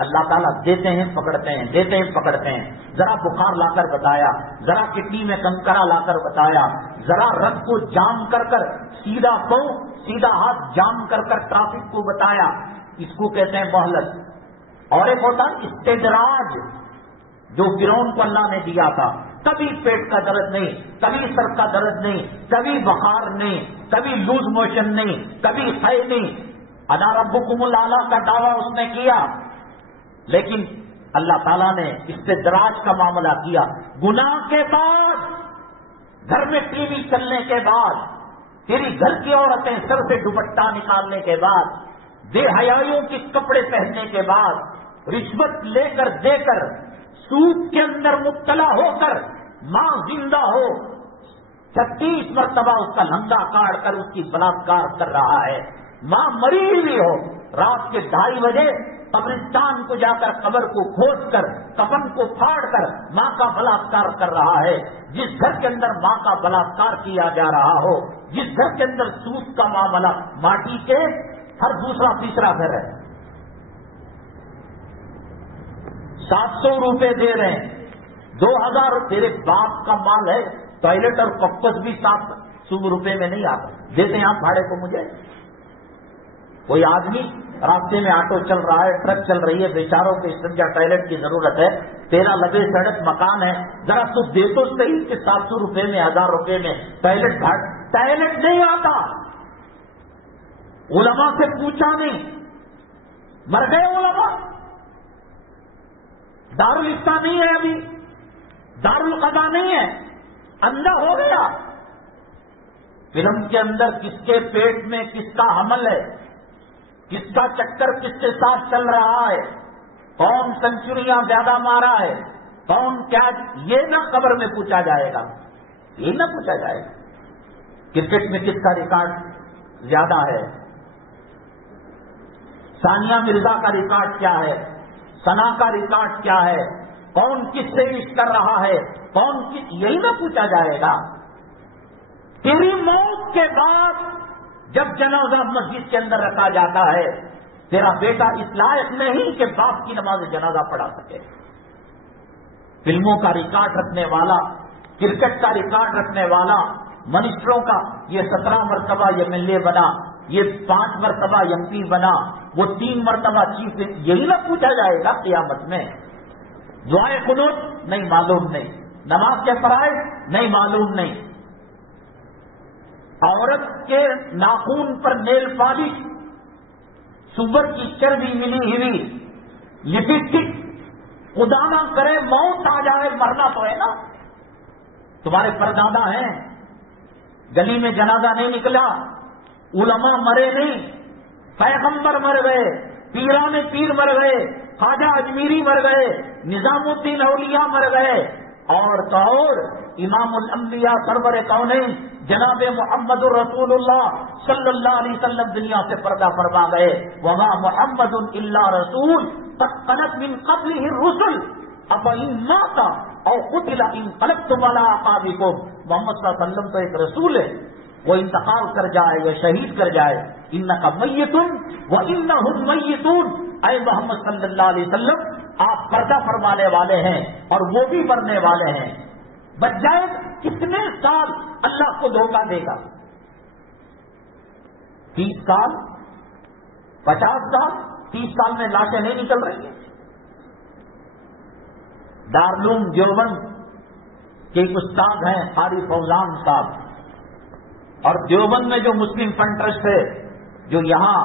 اللہ تعالیٰ دیتے ہیں پکڑتے ہیں، دیتے ہیں پکڑتے ہیں. ذرا بخار لا کر بتایا، ذرا کڈنی میں کنکرا لا کر بتایا، ذرا رگ کو جام کر کر سیدھا پاؤں سیدھا ہاتھ جام کر کر ٹرافک کو بتایا. اس کو کہتے ہیں مہلت. اور ایک ہوتا استدراج جو فرعون کو اللہ نے دیا تھا. کبھی پیٹ کا درد نہیں، کبھی سر کا درد نہیں، کبھی بخار نہیں، کبھی لوز موشن نہیں، کبھی خے نہیں. انا ربکم الاعلی کا دعویٰ اس نے کیا، لیکن اللہ تعالیٰ نے استدراج کا معاملہ کیا. گناہ کے بعد، گھر میں ٹی وی چلنے کے بعد، تیری گھر کی عورتیں سر سے دوپٹہ نکالنے کے بعد، بے حیائیوں کے کپڑے پہننے کے بعد، رشوت لے کر دے کر، سود کے اندر مبتلا ہو کر ماں زندہ ہو، 36 مرتبہ اس کا لنگا کاٹ کر اس کی بلاತ್ಕಾರ کر رہا ہے. ماں مری ہوئی ہو، رات کے 2:30 بجے قبرستان کو جا کر قبر کو کھود کر کفن کو پھاڑ کر ماں کا بلاತ್ಕಾರ کر رہا ہے. جس گھر کے اندر ماں کا بلاತ್ಕಾರ کیا جا رہا ہو، جس گھر کے اندر سود کا معاملہ، ماٹی کے ہر دوسرا تیسرا گھر ہے. 700 روپے دے رہے ہیں، 2000 تیرے باپ کا مال ہے. ٹوائلٹ اور کپس بھی 700 روپے میں نہیں آتا. دیتے ہیں آپ بھاڑے کو مجھے. کوئی آدمی راستے میں آٹو چل رہا ہے، ٹرک چل رہی ہے، بیچاروں کو استنجا ٹوائلٹ کی ضرورت ہے، تیرا لبے سڑک مکان ہے، ذرا تو دے تو صحیح کہ 700 روپے میں 1000 روپے میں ٹوائلٹ نہیں آتا. علماء سے پوچھا نہیں، مر گئے علماء. دارالفتہ نہیں ہے، ابھی دارالقضا نہیں ہے، اندھا ہو گیا. فلم کے اندر کس کے پیٹ میں کس کا حمل ہے، کس کا چکر کس کے ساتھ چل رہا ہے، کون سنچریاں زیادہ مارا ہے، کون کیا، یہ نہ قبر میں پوچھا جائے گا. یہ نہ پوچھا جائے گا کرکٹ میں کس کا ریکارڈ زیادہ ہے، ثانیہ مرزا کا ریکارڈ کیا ہے، ثنا کا ریکارڈ کیا ہے، کون کس سے عشق کر رہا ہے، کون کس، یہی نہ پوچھا جائے گا. تیری موت کے بعد جب جنازہ مسجد کے اندر رکھا جاتا ہے، تیرا بیٹا اس لائق نہیں کہ باپ کی نماز جنازہ پڑھا سکے. فلموں کا ریکارڈ رکھنے والا، کرکٹ کا ریکارڈ رکھنے والا، منسٹروں کا یہ 17 مرتبہ MLA بنا، یہ 5 مرتبہ MP بنا، وہ 3 مرتبہ چیف، یہی نہ پوچھا جائے گا قیامت میں. دعائے قنوت نہیں معلوم نہیں، نماز کے فرائض نہیں معلوم نہیں، عورت کے ناخون پر نیل پالش، سور کی چربی ملی ہوئی، لپسٹک، خدا نہ کرے موت آ جائے، مرنا تو ہے نا. تمہارے پردادا ہیں، گلی میں جنازہ نہیں نکلا، علماء مرے نہیں، پیغمبر مر گئے، پیران پیر مر گئے، خواجہ اجمیری مر گئے، نظام الدین اولیاء مر گئے، اور تو اور امام الانبیاء سرور کونین جناب محمد الرسول اللہ صلی اللہ علیہ وسلم دنیا سے پردہ فرما گئے. وما محمد الا رسول قد خلت من قبلہ الرسل افإن مات او قتل انقلبتم علی اعقابکم. محمد صلی اللہ علیہ وسلم تو ایک رسول ہے، وہ انتقال کر جائے یا شہید کر جائے، انک میت وانہم میتون. اے محمد صلی اللہ علیہ وسلم آپ پردہ فرمانے والے ہیں اور وہ بھی مرنے والے ہیں. بچ جائے کتنے سال اللہ کو دھوکہ دے گا؟ 30 سال 50 سال 30 سال میں لاشیں نہیں نکل رہی ہیں. دارالعلوم دیوبند کے ایک استاد ہیں قاری فوزان صاحب، اور دیوبند میں جو مسلم فنڈ ٹرسٹ ہے، جو یہاں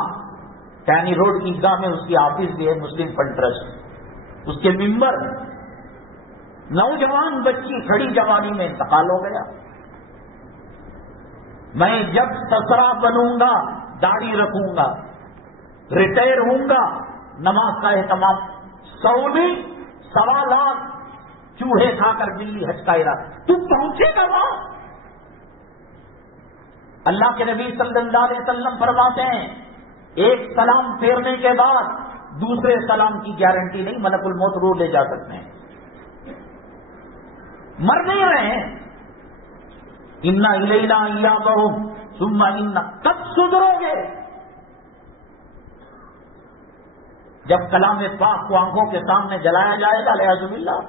کینی روڈ عیدگاہ میں اس کی آفس بھی ہے مسلم فنڈ ٹرسٹ، اس کے ممبر نوجوان بچی کھڑی جوانی میں انتقال ہو گیا. میں جب سسرا بنوں گا داڑھی رکھوں گا، ریٹائر ہوں گا، نماز کا اہتمام، 1.25 لاکھ چوہے کھا کر بلی حج کا ارادہ، تو پہنچے گا وہاں؟ اللہ کے نبی صلی اللہ علیہ وسلم فرماتے ہیں ایک سلام پھیرنے کے بعد دوسرے سلام کی گارنٹی نہیں، ملک الموت روح لے جا سکتے ہیں. مر نہیں رہے ہیں. انا الینا ایابہم ثم ان، کب سدھرو گے؟ جب کلام پاک کو آنکھوں کے سامنے جلایا جائے گا والعیاذ باللہ،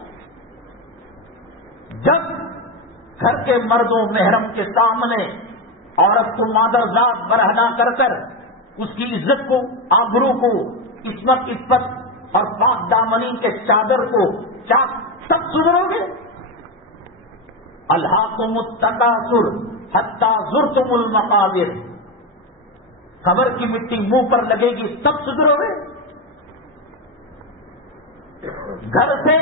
جب گھر کے مرد و محرم کے سامنے عورت کو مادرزاد برہنہ کر کر اس کی عزت کو، آبرو کو، عصمت اور پاک دامنی کے چادر کو چاک سب سدھرو گے؟ الہاکم التکاثر حتی زرتم المقابر، قبر کی مٹی منہ پر لگے گی تب سدھرو گے؟ گھر سے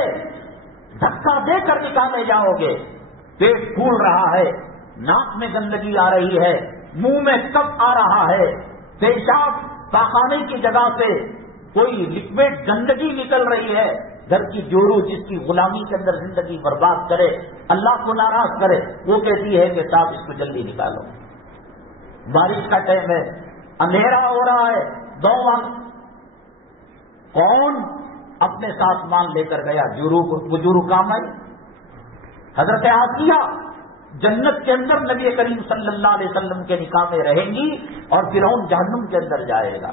دھکا دے کر نکالے جاؤ گے، پیٹ پھول رہا ہے، ناک میں گندگی آ رہی ہے، منہ میں کب آ رہا ہے، پیشاب پاخانے کی جگہ سے کوئی لکوڈ گندگی نکل رہی ہے، گھر کی جورو جس کی غلامی کے اندر زندگی برباد کرے، اللہ کو ناراض کرے، وہ کہتی ہے کہ صاحب اس کو جلدی نکالو۔ بارش کا ٹائم ہے، اندھیرا ہو رہا ہے، دو وقت کون اپنے ساتھ مان لے کر گیا؟ جورو کام آئی۔ حضرت آسیہ جنت کے اندر نبی کریم صلی اللہ علیہ وسلم کے نکاح میں رہیں گی اور فرعون جہنم کے اندر جائے گا۔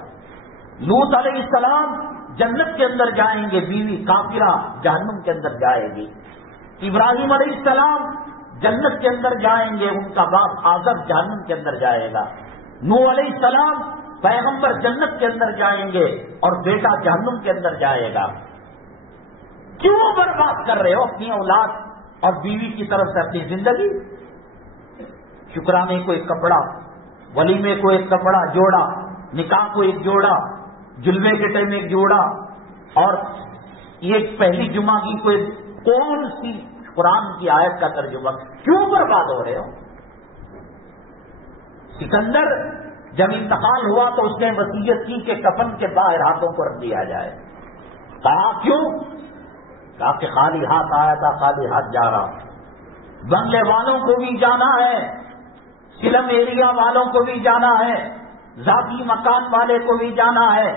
لوط علیہ السلام جنت کے اندر جائیں گے، بیوی کافرہ جہنم کے اندر جائے گی۔ ابراہیم علیہ السلام جنت کے اندر جائیں گے، ان کا باپ آزر جہنم کے اندر جائے گا۔ نوح علیہ السلام پیغمبر جنت کے اندر جائیں گے اور بیٹا جہنم کے اندر جائے گا۔ کیوں برباد کر رہے ہو اپنی اولاد اور بیوی کی طرف سے اپنی زندگی؟ شکرانے کو ایک کپڑا، ولیمے کو ایک کپڑا جوڑا، نکاح کو ایک جوڑا، جلوے کے ٹائم ایک جوڑا، اور یہ پہلی جمعہ کی کوئی کون سی قرآن کی آیت کا ترجمہ؟ کیوں برباد ہو رہے ہو؟ سکندر جب انتقال ہوا تو اس نے وصیت کی کہ کفن کے باہر ہاتھوں کو رکھ دیا جائے۔ کہا کیوں؟ کہا کہ خالی ہاتھ آیا تھا، خالی ہاتھ جا رہا۔ بنگلے والوں کو بھی جانا ہے، سلم ایریا والوں کو بھی جانا ہے، ذاتی مکان والے کو بھی جانا ہے،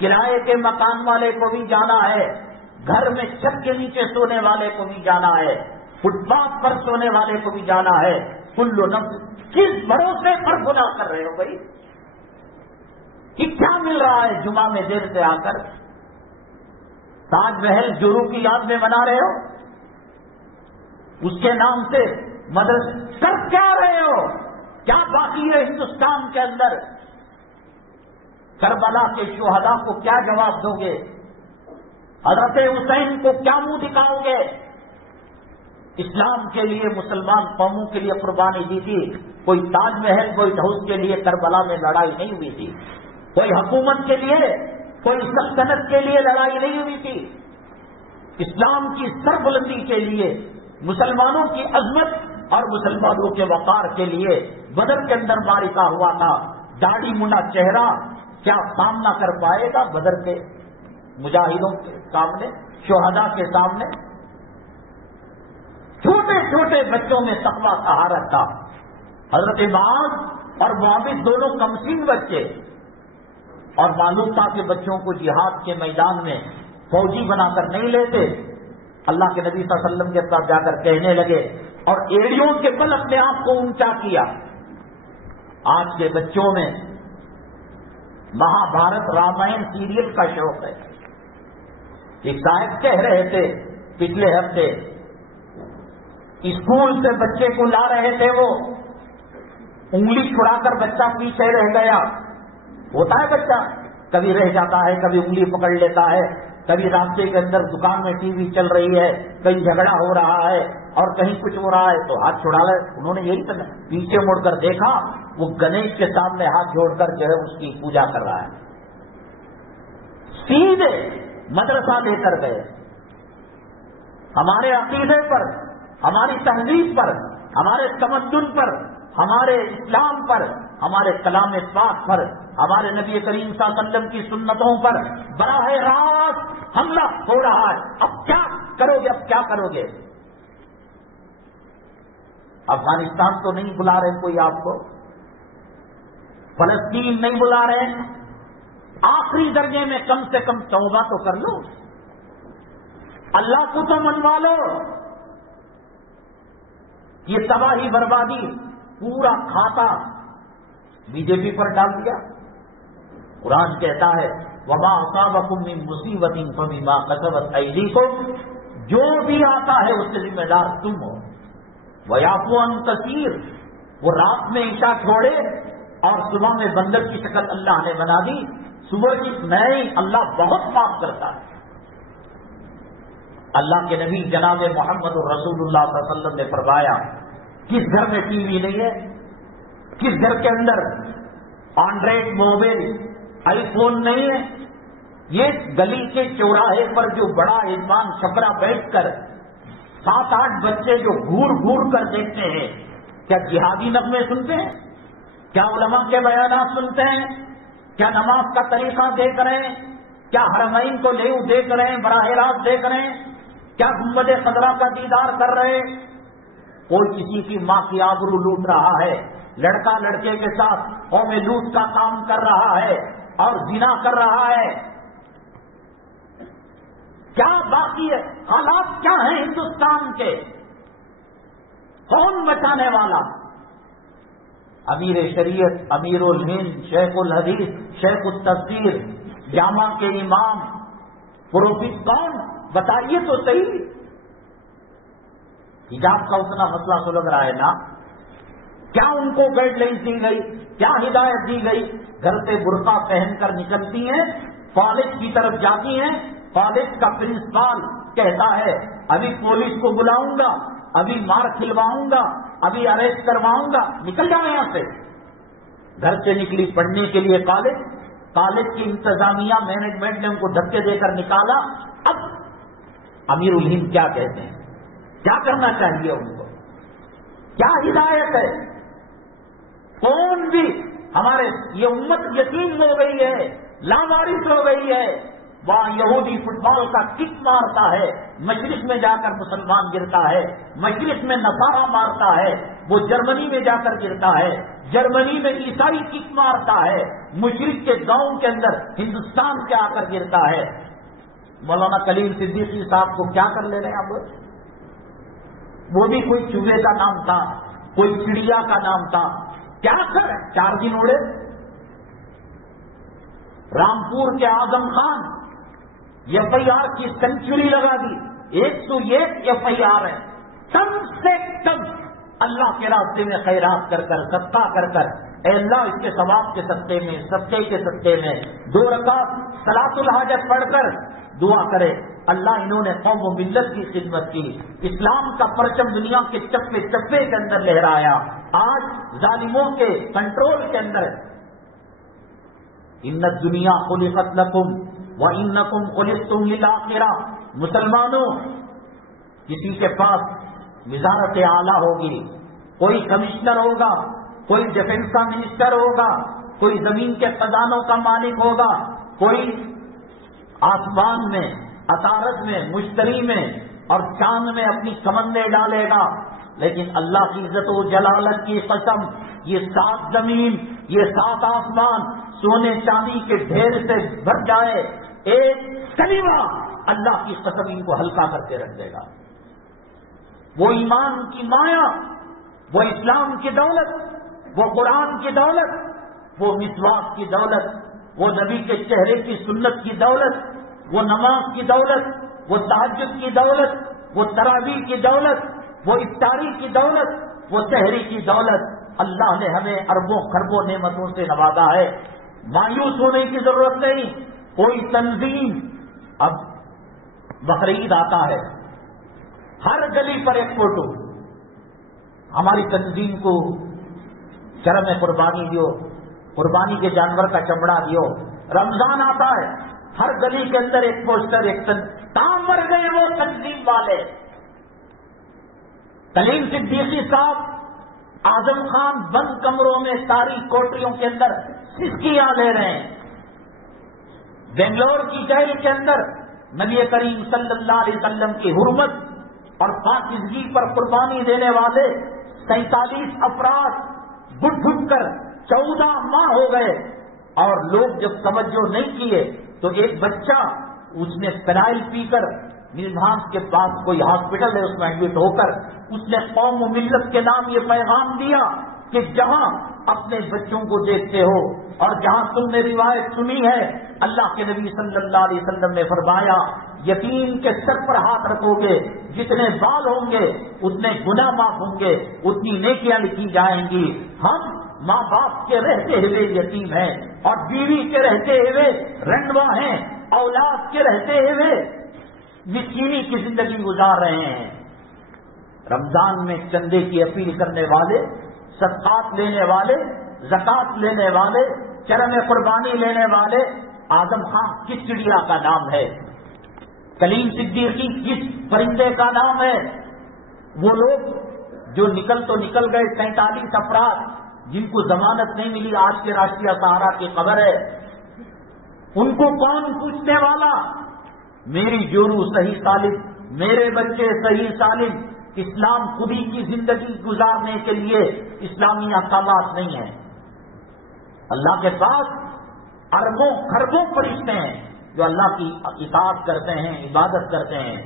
کرائے کے مکان والے کو بھی جانا ہے، گھر میں چھت کے نیچے سونے والے کو بھی جانا ہے، فٹ پاتھ پر سونے والے کو بھی جانا ہے۔ کل نفس، کس بھروسے پر گناہ کر رہے ہو بھائی؟ کہ کیا مل رہا ہے جمعہ میں دیر سے آ کر؟ تاج محل جورو کی یاد میں بنا رہے ہو؟ اس کے نام سے مدرسے کر کیا رہے ہو؟ کیا باقی ہے ہندوستان کے اندر؟ کربلا کے شہداء کو کیا جواب دو گے؟ حضرت حسین کو کیا منہ دکھاؤ گے؟ اسلام کے لیے، مسلمان قوموں کے لیے قربانی دی تھی۔ کوئی تاج محل، کوئی ہاؤس کے لیے کربلا میں لڑائی نہیں ہوئی تھی، کوئی حکومت کے لیے، کوئی سلطنت کے لیے لڑائی نہیں ہوئی تھی۔ اسلام کی سربلندی کے لیے، مسلمانوں کی عظمت اور مسلمانوں کے وقار کے لیے بدر کے اندر معرکہ ہوا تھا۔ داڑھی منا چہرہ کیا سامنا کر پائے گا بدر کے مجاہدوں کے سامنے، شہداء کے سامنے؟ چھوٹے چھوٹے بچوں میں تقویٰ طہارت تھا۔ حضرت معاذ اور معاویہ دونوں کمسین بچے، اور معلوم تھا کہ بچوں کو جہاد کے میدان میں فوجی بنا کر نہیں لیتے۔ اللہ کے نبی صلی اللہ علیہ وسلم کے پاس جا کر کہنے لگے اور ایڑیوں کے بل اپنے آپ کو اونچا کیا۔ آج کے بچوں میں مہا بھارت رامائن سیریل کا شوق ہے۔ ایک صاحب کہہ رہے تھے پچھلے ہفتے، اسکول سے بچے کو لا رہے تھے، وہ انگلی چھڑا کر بچہ پیچھے رہ گیا۔ ہوتا ہے بچہ کبھی رہ جاتا ہے، کبھی انگلی پکڑ لیتا ہے، کبھی راستے کے اندر دکان میں ٹی وی چل رہی ہے، کہیں جھگڑا ہو رہا ہے اور کہیں کچھ ہو رہا ہے تو ہاتھ چھڑا لے۔ انہوں نے یہی کرنا، پیچھے مڑ کر دیکھا وہ گنیش کے سامنے ہاتھ جوڑ کر جو ہے اس کی پوجا کر رہا ہے۔ سیدھے مدرسہ لے کر گئے۔ ہمارے عقیدے پر، ہماری تہذیب پر، ہمارے تمدن پر، ہمارے اسلام پر، ہمارے کلام پاک پر، ہمارے نبی کریم صلی اللہ علیہ وسلم کی سنتوں پر براہ راست حملہ ہو رہا ہے۔ اب کیا کرو گے؟ اب کیا کرو گے؟ افغانستان تو نہیں بلا رہے کوئی آپ کو، فلسطین نہیں بلا رہے، آخری درجے میں کم سے کم توبہ تو کر لو، اللہ کو تو منوا لو۔ یہ تباہی بربادی پورا کھاتا بی جے پی پر ڈال دیا۔ قرآن کہتا ہے وما اصابکم من مصیبت فبما کسبت ایدیکم، جو بھی آتا ہے اس سے ذمہ دار تم ہو. ویعفو عن کثیر، وہ رات میں عشاء چھوڑے اور صبح میں بندر کی شکل اللہ نے بنا دی، صبح کی نئی اللہ بہت معاف کرتا ہے. اللہ کے نبی جناب محمد رسول اللہ صلی اللہ علیہ وسلم نے فرمایا، کس گھر میں ٹی وی نہیں ہے، کس گھر کے اندر اینڈرائڈ موبائل آئی فون نہیں ہے؟ یہ گلی کے چوراہے پر جو بڑا انسان چھپرا بیٹھ کر 7-8 بچے جو گھور گھور کر دیکھتے ہیں، کیا جہادی نغمے سنتے ہیں؟ کیا علماء کے بیانات سنتے ہیں؟ کیا نماز کا طریقہ دیکھ رہے ہیں؟ کیا حرمین کو لیو دیکھ رہے ہیں، براہ راست دیکھ رہے ہیں؟ کیا گنبد خضرا کا دیدار کر رہے ہیں؟ کوئی کسی کی ماں کی آبرو لوٹ رہا ہے، لڑکا لڑکے کے ساتھ قوم لوٹ کا کام کر رہا ہے اور زنا کر رہا ہے. کیا باقی ہے؟ حالات کیا ہیں ہندوستان کے؟ کون بچانے والا؟ امیر شریعت، امیر الہند، شیخ الحدیث، شیخ التفسیر، جامع کے امام، پروفیٹ کون؟ بتائیے تو صحیح. حجاب کا اتنا مسئلہ سلجھ رہا ہے نا، کیا ان کو گائیڈ لائن دی گئی؟ کیا ہدایت دی گئی؟ گھر سے برقع پہن کر نکلتی ہیں، کالج کی طرف جاتی ہیں، کالج کا پرنسپل کہتا ہے ابھی پولیس کو بلاؤں گا، ابھی مار کھلواؤں گا، ابھی اریسٹ کرواؤں گا، نکل جاؤ یہاں سے. گھر سے نکلی پڑھنے کے لیے کالج کی انتظامیہ مینجمنٹ نے ان کو دھکے دے کر نکالا. اب امیر الہند کیا کہتے ہیں؟ کیا کرنا چاہیے ان کو؟ کیا ہدایت ہے؟ کون بھی ہمارے یہ امت یتیم ہو گئی ہے، لاوارث ہو گئی ہے. وہاں یہودی فٹ بال کا کک مارتا ہے، مشرق میں جا کر مسلمان گرتا ہے، مشرق میں نصارہ مارتا ہے، وہ جرمنی میں جا کر گرتا ہے، جرمنی میں عیسائی کک مارتا ہے، مشرق کے گاؤں کے اندر ہندوستان کے آ کر گرتا ہے. مولانا کلیم صدیقی صاحب کو کیا کر لے رہے ہیں اب؟ وہ بھی کوئی چوہے کا نام تھا، کوئی چڑیا کا نام تھا، کیا کریں؟ 4 دن اڑے. رامپور کے اعظم خان FIR کی سینچری لگا دی، 101 FIR ہے. کم سے کم اللہ کے راستے میں خیرات کر کر، صدقہ کر کر، اے اللہ اس کے ثواب کے صدقے میں، صدقے کے صدقے میں 2 رکعت صلاۃ الحاجت پڑھ کر دعا کرے اللہ انہوں نے قوم و ملت کی خدمت کی، اسلام کا پرچم دنیا کے چپے چپے کے اندر لہرایا. آج ظالموں کے کنٹرول کے اندر ان الدنیا خلقت لکم وانکم خلقتم للآخرہ. مسلمانوں، کسی کے پاس وزارت اعلیٰ ہوگی، کوئی کمشنر ہوگا، کوئی ڈیفنس کا منسٹر ہوگا، کوئی زمین کے خزانوں کا مالک ہوگا، کوئی آسمان میں، عطارد میں، مشتری میں اور چاند میں اپنی کمندیں ڈالے گا. لیکن اللہ کی عزت و جلالت کی قسم، یہ 7 زمین، یہ 7 آسمان سونے چاندی کے ڈھیر سے بھر جائے، ایک کلمہ اللہ کی قسم ان کو ہلکا کر کے رکھ دے گا. وہ ایمان کی مایا، وہ اسلام کی دولت، وہ قرآن کی دولت، وہ مسواک کی دولت، وہ نبی کے چہرے کی سنت کی دولت، وہ نماز کی دولت، وہ تہجد کی دولت، وہ تراویح کی دولت، وہ افطاری کی دولت، وہ سحری کی دولت. اللہ نے ہمیں اربوں خربوں نعمتوں سے نوازا ہے. مایوس ہونے کی ضرورت نہیں. کوئی تنظیم، اب بقرعید آتا ہے، ہر گلی پر ایک فوٹو، ہماری تنظیم کو شرم قربانی دیو، قربانی کے جانور کا چمڑا دیو. رمضان آتا ہے، ہر گلی کے اندر ایک پوسٹر، ایک کام مر گئے وہ تنظیم والے. کلیم صدیقی صاحب اعظم خان بند کمروں میں تاریخ کوٹریوں کے اندر سسکیاں لے رہے ہیں. بنگلور کی جیل کے اندر نبی کریم صلی اللہ علیہ وسلم کی حرمت اور پاکیزگی پر قربانی دینے والے 47 افراد گٹ گٹ کر 14 ماہ ہو گئے. اور لوگ جب توجہ نہیں کیے تو ایک بچہ اس نے فنائل پی کر نظام کے پاس کوئی ہاسپٹل ہے اس میں ایڈمٹ ہو کر اس نے قوم و ملت کے نام یہ پیغام دیا کہ جہاں اپنے بچوں کو دیکھتے ہو اور جہاں تم نے روایت سنی ہے، اللہ کے نبی صلی اللہ علیہ وسلم نے فرمایا یتیم کے سر پر ہاتھ رکھو گے، جتنے بال ہوں گے اتنے گناہ معاف ہوں گے، اتنی نیکیاں لکھی جائیں گی۔ ہم ماں باپ کے رہتے ہوئے یتیم ہیں اور بیوی کے رہتے ہوئے رنڈوا ہیں، اولاد کے رہتے ہوئے مسکینی کی زندگی گزار رہے ہیں۔ رمضان میں چندے کی اپیل کرنے والے، صدقات لینے والے، زکات لینے والے، چرم قربانی لینے والے، اعظم خان کس چڑیا کا نام ہے، کلیم صدیقی کس پرندے کا نام ہے؟ وہ لوگ جو نکل گئے 47 افراد جن کو ضمانت نہیں ملی، آج کے راشٹریہ سہارا کی خبر ہے، ان کو کون پوچھنے والا؟ میری جورو صحیح سالم، میرے بچے صحیح سالم۔ اسلام خودی کی زندگی گزارنے کے لیے اسلامی احکامات نہیں ہیں۔ اللہ کے پاس اربوں خربوں فرشتے ہیں جو اللہ کی اطاعت کرتے ہیں، عبادت کرتے ہیں۔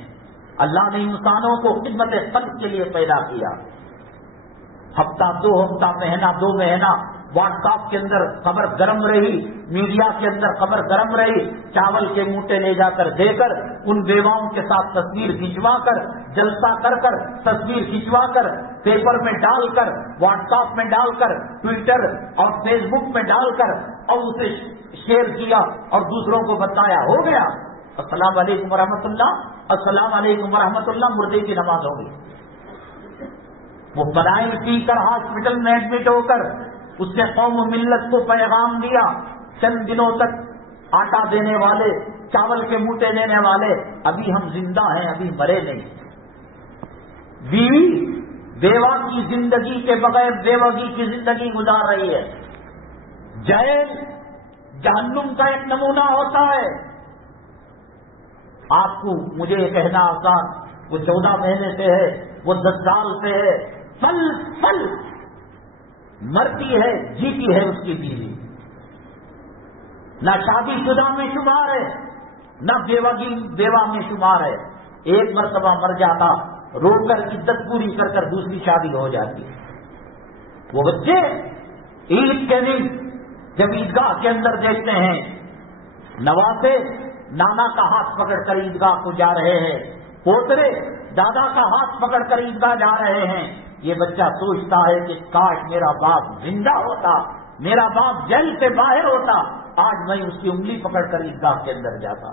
اللہ نے انسانوں کو خدمت خلق کے لیے پیدا کیا۔ ہفتہ 2 ہفتہ، مہینہ 2 مہینہ واٹس ایپ کے اندر خبر گرم رہی، میڈیا کے اندر خبر گرم رہی، چاول کے موٹے لے جا کر دے کر، ان بیواؤں کے ساتھ تصویر کھنچوا کر، جلسہ کر تصویر کھنچوا کر، پیپر میں ڈال کر، واٹس ایپ میں ڈال کر، ٹویٹر اور فیس بک میں ڈال کر، اور اسے شیئر کیا اور دوسروں کو بتایا، ہو گیا السلام علیکم ورحمۃ اللہ، السلام علیکم ورحمۃ اللہ، مردے کی نماز ہوگی۔ وہ بنائل پی کر ہاسپٹل میں ایڈمٹ ہو کر اس نے قوم و ملت کو پیغام دیا، چند دنوں تک آٹا دینے والے، چاول کے موٹے دینے والے، ابھی ہم زندہ ہیں، ابھی مرے نہیں۔ بیوی بیوہ کی زندگی کے بغیر بیوگی کی زندگی گزار رہی ہے۔ جیل جہنم کا ایک نمونہ ہوتا ہے۔ آپ کو مجھے یہ کہنا آسان، وہ 14 مہینے سے ہے، وہ 10 سال سے ہے، پل پل مرتی ہے جیتی ہے اس کی بیوی، نہ شادی شدہ میں شمار ہے، نہ بیوہ میں شمار ہے۔ ایک مرتبہ مر جاتا، رو کر عدت پوری کر کر دوسری شادی ہو جاتی ہے۔ وہ بچے عید کے دن جب عیدگاہ کے اندر دیکھتے ہیں نواسے نانا کا ہاتھ پکڑ کر عیدگاہ کو جا رہے ہیں، پوترے دادا کا ہاتھ پکڑ کر عیدگاہ جا رہے ہیں، یہ بچہ سوچتا ہے کہ کاش میرا باپ زندہ ہوتا، میرا باپ جیل سے باہر ہوتا، آج میں اس کی انگلی پکڑ کر عیدگاہ کے اندر جاتا۔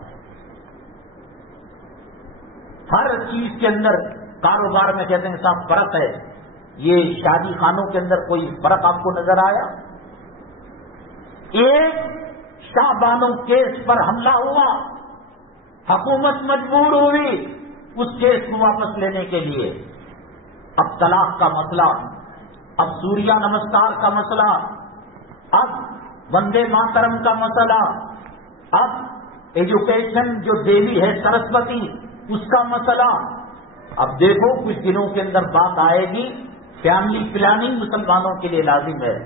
ہر چیز کے اندر، کاروبار میں کہتے ہیں صاحب فرق ہے، یہ شادی خانوں کے اندر کوئی فرق آپ کو نظر آیا؟ ایک شاہ بانو کیس پر حملہ ہوا، حکومت مجبور ہوئی اس کیس کو واپس لینے کے لیے۔ اب طلاق کا مسئلہ، اب سوریہ نمسکار کا مسئلہ، اب وندے ماترم کا مسئلہ، اب ایجوکیشن جو دیوی ہے سرسوتی اس کا مسئلہ۔ اب دیکھو کچھ دنوں کے اندر بات آئے گی، فیملی پلاننگ مسلمانوں کے لیے لازم ہے۔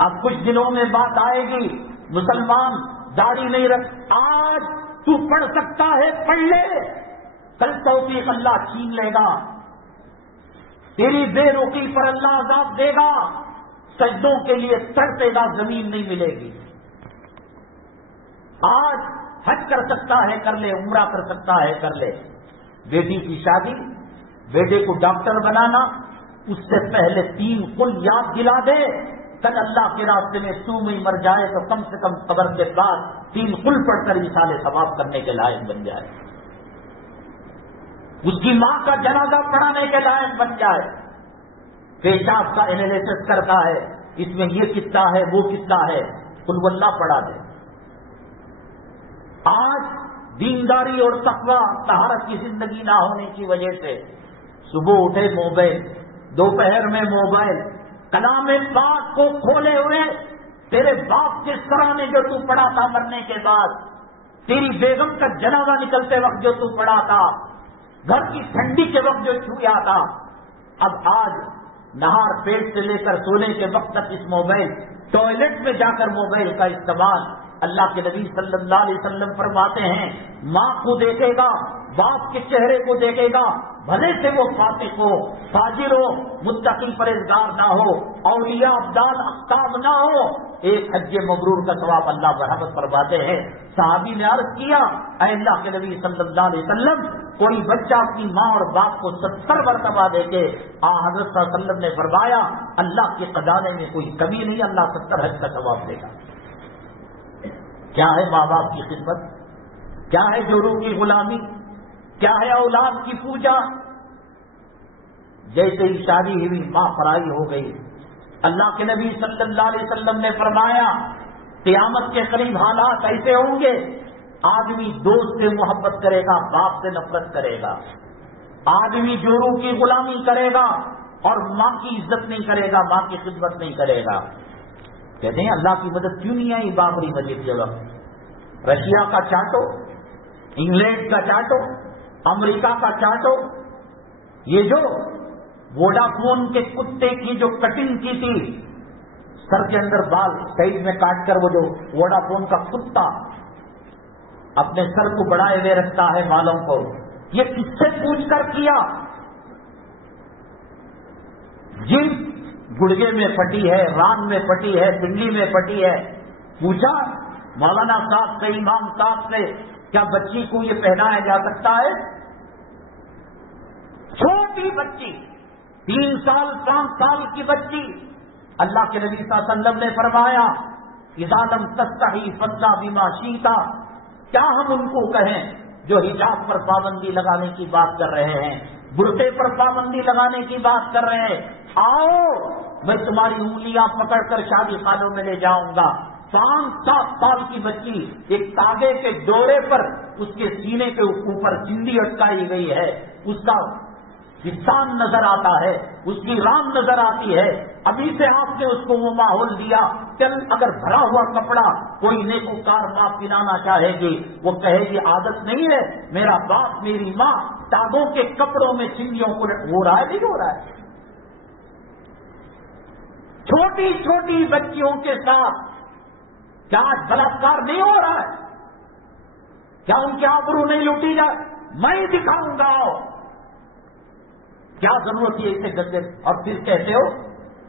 اب کچھ دنوں میں بات آئے گی، مسلمان داڑھی نہیں رکھ، آج تو پڑھ سکتا ہے پڑھ لے، کل توفیق اللہ چھین لے گا، تیری بے روکی پر اللہ عذاب دے گا، سجدوں کے لیے تڑپے گا، زمین نہیں ملے گی۔ آج حج کر سکتا ہے کر لے، عمرہ کر سکتا ہے کر لے، بیٹی کی شادی، بیٹے کو ڈاکٹر بنانا، اس سے پہلے 3 قل یاد دلا دے، کل اللہ کے راستے میں تو میں مر جائے تو کم سے کم قبر کے بعد 3 قل پڑھ کر ایصال ثواب کرنے کے لائق بن جائے، اس کی ماں کا جنازہ پڑھانے کے لائق بن جائے، پیشاب کا انالیسس کرتا ہے، اس میں یہ کتنا ہے وہ کتنا ہے، قل واللہ پڑھا دے۔ آج دینداری اور تقوی طہارت کی زندگی نہ ہونے کی وجہ سے صبح اٹھے موبائل، دوپہر میں موبائل، کلام پاک کو کھولے ہوئے تیرے باپ کے سرانے جو تو پڑھا تھا مرنے کے بعد، تیری بیگم کا جنازہ نکلتے وقت جو تو پڑھا تھا، گھر کی ٹھنڈی کے وقت جو چھویا تھا، اب آج نہار پیٹ سے لے کر سونے کے وقت تک اس موبائل، ٹوائلٹ میں جا کر موبائل کا استعمال۔ اللہ کے نبی صلی اللہ علیہ وسلم فرماتے ہیں، ماں کو دیکھے گا، باپ کے چہرے کو دیکھے گا، بھلے سے وہ فاسق ہو، فاجر ہو، متقی پرہیزگار نہ ہو، اولیاء ابدال اقطاب نہ ہو، ایک حج مبرور کا ثواب اللہ برحمت فرماتے ہیں۔ صحابی نے عرض کیا، اے اللہ کے نبی صلی اللہ علیہ وسلم، کوئی بچہ اپنی ماں اور باپ کو 70 مرتبہ دے کے، حضرت صلی اللہ علیہ وسلم نے فرمایا اللہ کے خزانے میں کوئی کمی نہیں، اللہ 70 حج کا ثواب دے گا۔ کیا ہے ماں باپ کی خدمت، کیا ہے جورو کی غلامی، کیا ہے اولاد کی پوجا۔ جیسے ہی شادی ہوئی ماں پرائی ہو گئی، اللہ کے نبی صلی اللہ علیہ وسلم نے فرمایا قیامت کے قریب حالات ایسے ہوں گے، آدمی دوست سے محبت کرے گا، باپ سے نفرت کرے گا، آدمی جورو کی غلامی کرے گا اور ماں کی عزت نہیں کرے گا، ماں کی خدمت نہیں کرے گا۔ کہتے ہیں اللہ کی مدد کیوں نہیں آئی بابری مسجد کے وقت؟ رشیا کا چاٹو، انگلینڈ کا چاٹو، امریکہ کا چاٹو، یہ جو ووڈا فون کے کتے کی جو کٹنگ کی تھی، سر کے اندر بال سائڈ میں کاٹ کر، وہ جو ووڈا فون کا کتا اپنے سر کو بڑھائے ہوئے رکھتا ہے بالوں کو، یہ کس سے پوچھ کر کیا؟ جن گڑگے میں پٹی ہے، ران میں پٹی ہے، پنڈلی میں پٹی ہے، پوچھا مولانا صاحب سے، امام صاحب سے، کیا بچی کو یہ پہنایا جا سکتا ہے؟ چھوٹی بچی، 3 سال 5 سال کی بچی، اللہ کے نبی صلی اللہ علیہ وسلم نے فرمایا اذا لم تستحی فاصنع بما شئت۔ کیا ہم ان کو کہیں جو حجاب پر پابندی لگانے کی بات کر رہے ہیں، برقعے پر پابندی لگانے کی بات کر رہے ہیں، آؤ میں تمہاری انگلیاں پکڑ کر شادی خانوں میں لے جاؤں گا۔ 5-7 سال کی بچی، ایک تاگے کے ڈورے پر اس کے سینے کے اوپر چندی اٹکائی گئی ہے، اس کا جسان نظر آتا ہے، اس کی رام نظر آتی ہے۔ ابھی سے آپ نے اس کو وہ ماحول دیا، چل اگر بھرا ہوا کپڑا کوئی نیکوکار ماں پہنانا چاہے گی، وہ کہے گی عادت نہیں ہے، میرا باپ میری ماں تاگوں کے کپڑوں میں چندیوں کو ہو رہا ہے، نہیں ہو رہا ہے۔ چھوٹی چھوٹی بچیوں کے ساتھ کیا آج بلاತ್ಕಾರ نہیں ہو رہا ہے؟ کیا ان کی آبرو نہیں لوٹی جائے؟ میں دکھاؤں گا، کیا ضرورت ہے اسے گدے؟ اور پھر کہتے ہو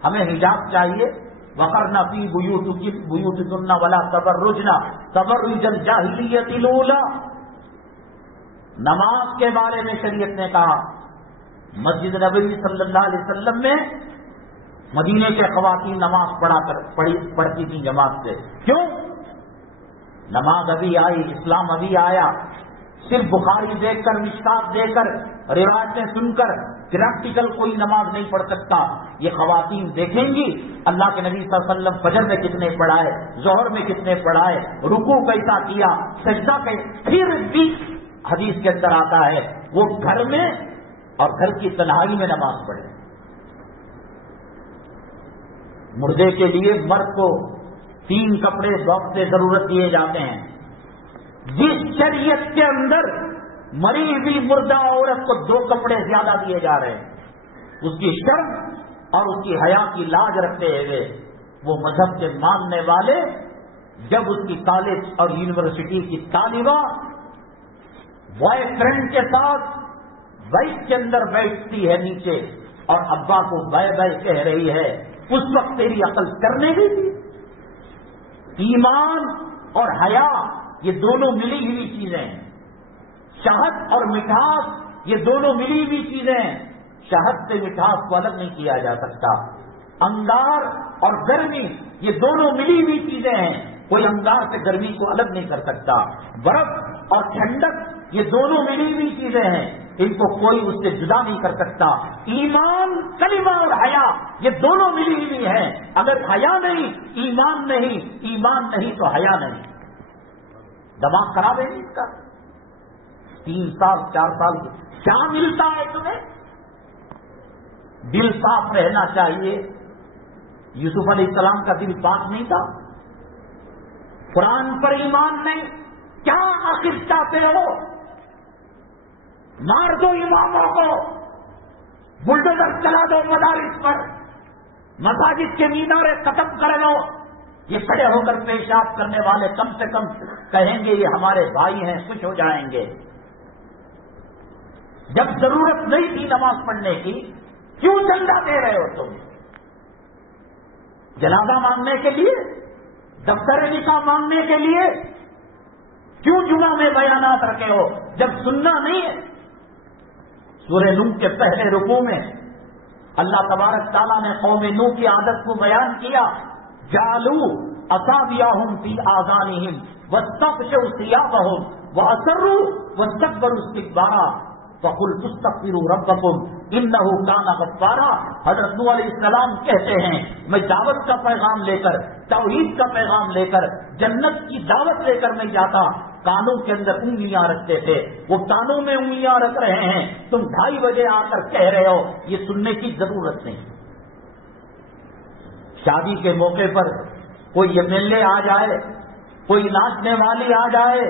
ہمیں حجاب چاہیے، وقرن فی بیوتکن ولا تبرجن تبرج الجاہلیۃ الاولی۔ نماز کے بارے میں شریعت نے کہا، مسجد نبوی صلی اللہ علیہ وسلم میں مدینے کے خواتین نماز پڑھتی تھی جماعت سے۔ کیوں؟ نماز ابھی آئی، اسلام ابھی آیا، صرف بخاری دیکھ کر، مشکات دیکھ کر، روایتیں سن کر پریکٹیکل کوئی نماز نہیں پڑھ سکتا۔ یہ خواتین دیکھیں گی اللہ کے نبی صلی اللہ علیہ وسلم فجر میں کتنے پڑھائے، ظہر میں کتنے پڑھائے، رکوع کیسا کیا، سجدہ پھر بھی حدیث کے اندر آتا ہے وہ گھر میں اور گھر کی تنہائی میں نماز پڑھے۔ مردے کے لیے مرد کو 3 کپڑے وقت سے ضرورت دیے جاتے ہیں۔ جس شریعت کے اندر مری ہوئی مردہ عورت کو 2 کپڑے زیادہ دیے جا رہے ہیں، اس کی شرم اور اس کی حیا کی لاج رکھتے ہوئے، وہ مذہب کے ماننے والے جب اس کی کالج اور یونیورسٹی کی طالبہ بوائے فرینڈ کے ساتھ بائک کے اندر بیٹھتی ہے نیچے اور ابا کو بائے بائے کہہ رہی ہے، اس وقت تیری عقل کرنے بھی تھی۔ ایمان اور حیا یہ دونوں ملی ہوئی چیزیں ہیں، شہد اور مٹھاس یہ دونوں ملی ہوئی چیزیں ہیں، شہد سے مٹھاس کو الگ نہیں کیا جا سکتا۔ انگار اور گرمی یہ دونوں ملی ہوئی چیزیں ہیں، کوئی انگار سے گرمی کو الگ نہیں کر سکتا۔ برف اور ٹھنڈک یہ دونوں ملی ہوئی چیزیں ہیں، ان کو کوئی اس سے جدا نہیں کر سکتا۔ ایمان، کلمہ اور حیا یہ دونوں ملی ہوئی ہیں، اگر حیا نہیں ایمان نہیں، ایمان نہیں تو حیا نہیں۔ دماغ خراب ہے اس کا۔ 3 سال 4 سال کیا ملتا ہے تمہیں؟ دل صاف رہنا چاہیے۔ یوسف علیہ السلام کا دل پاک نہیں تھا؟ قرآن پر ایمان نہیں، کیا آخر چاہتے ہو؟ مار دو اماموں کو، بلڈوزر چلا دو مدارس پر، مساجد کے مینارے ختم کر لو۔ یہ کھڑے ہو کر پیشاب کرنے والے کم سے کم کہیں گے یہ ہمارے بھائی ہیں، خوش ہو جائیں گے۔ جب ضرورت نہیں تھی نماز پڑھنے کی کیوں چندہ دے رہے ہو تم؟ جنازہ مانگنے کے لیے، دفتر نکاح مانگنے کے لیے، کیوں جمعہ میں بیانات رکھے ہو جب سننا نہیں ہے؟ سورہ نوح کے پہلے رکوع میں اللہ تبارک تعالیٰ نے قوم نوح کی عادت کو بیان کیا، جعلوا اصابعهم فی آذانہم واستغشوا ثیابہم واسروا واستکبروا استکبارا فقلت استغفروا ربکم انہ کان غفارا۔ حضرت نوح علیہ السلام کہتے ہیں میں دعوت کا پیغام لے کر، توحید کا پیغام لے کر، جنت کی دعوت لے کر میں جاتا، کانوں کے اندر انگلیاں رکھتے تھے، وہ کانوں میں انگلیاں رکھ رہے ہیں، تم 2:30 بجے آ کر کہہ رہے ہو، یہ سننے کی ضرورت نہیں۔ شادی کے موقع پر کوئی MLA آ جائے، کوئی ناچنے والی آ جائے،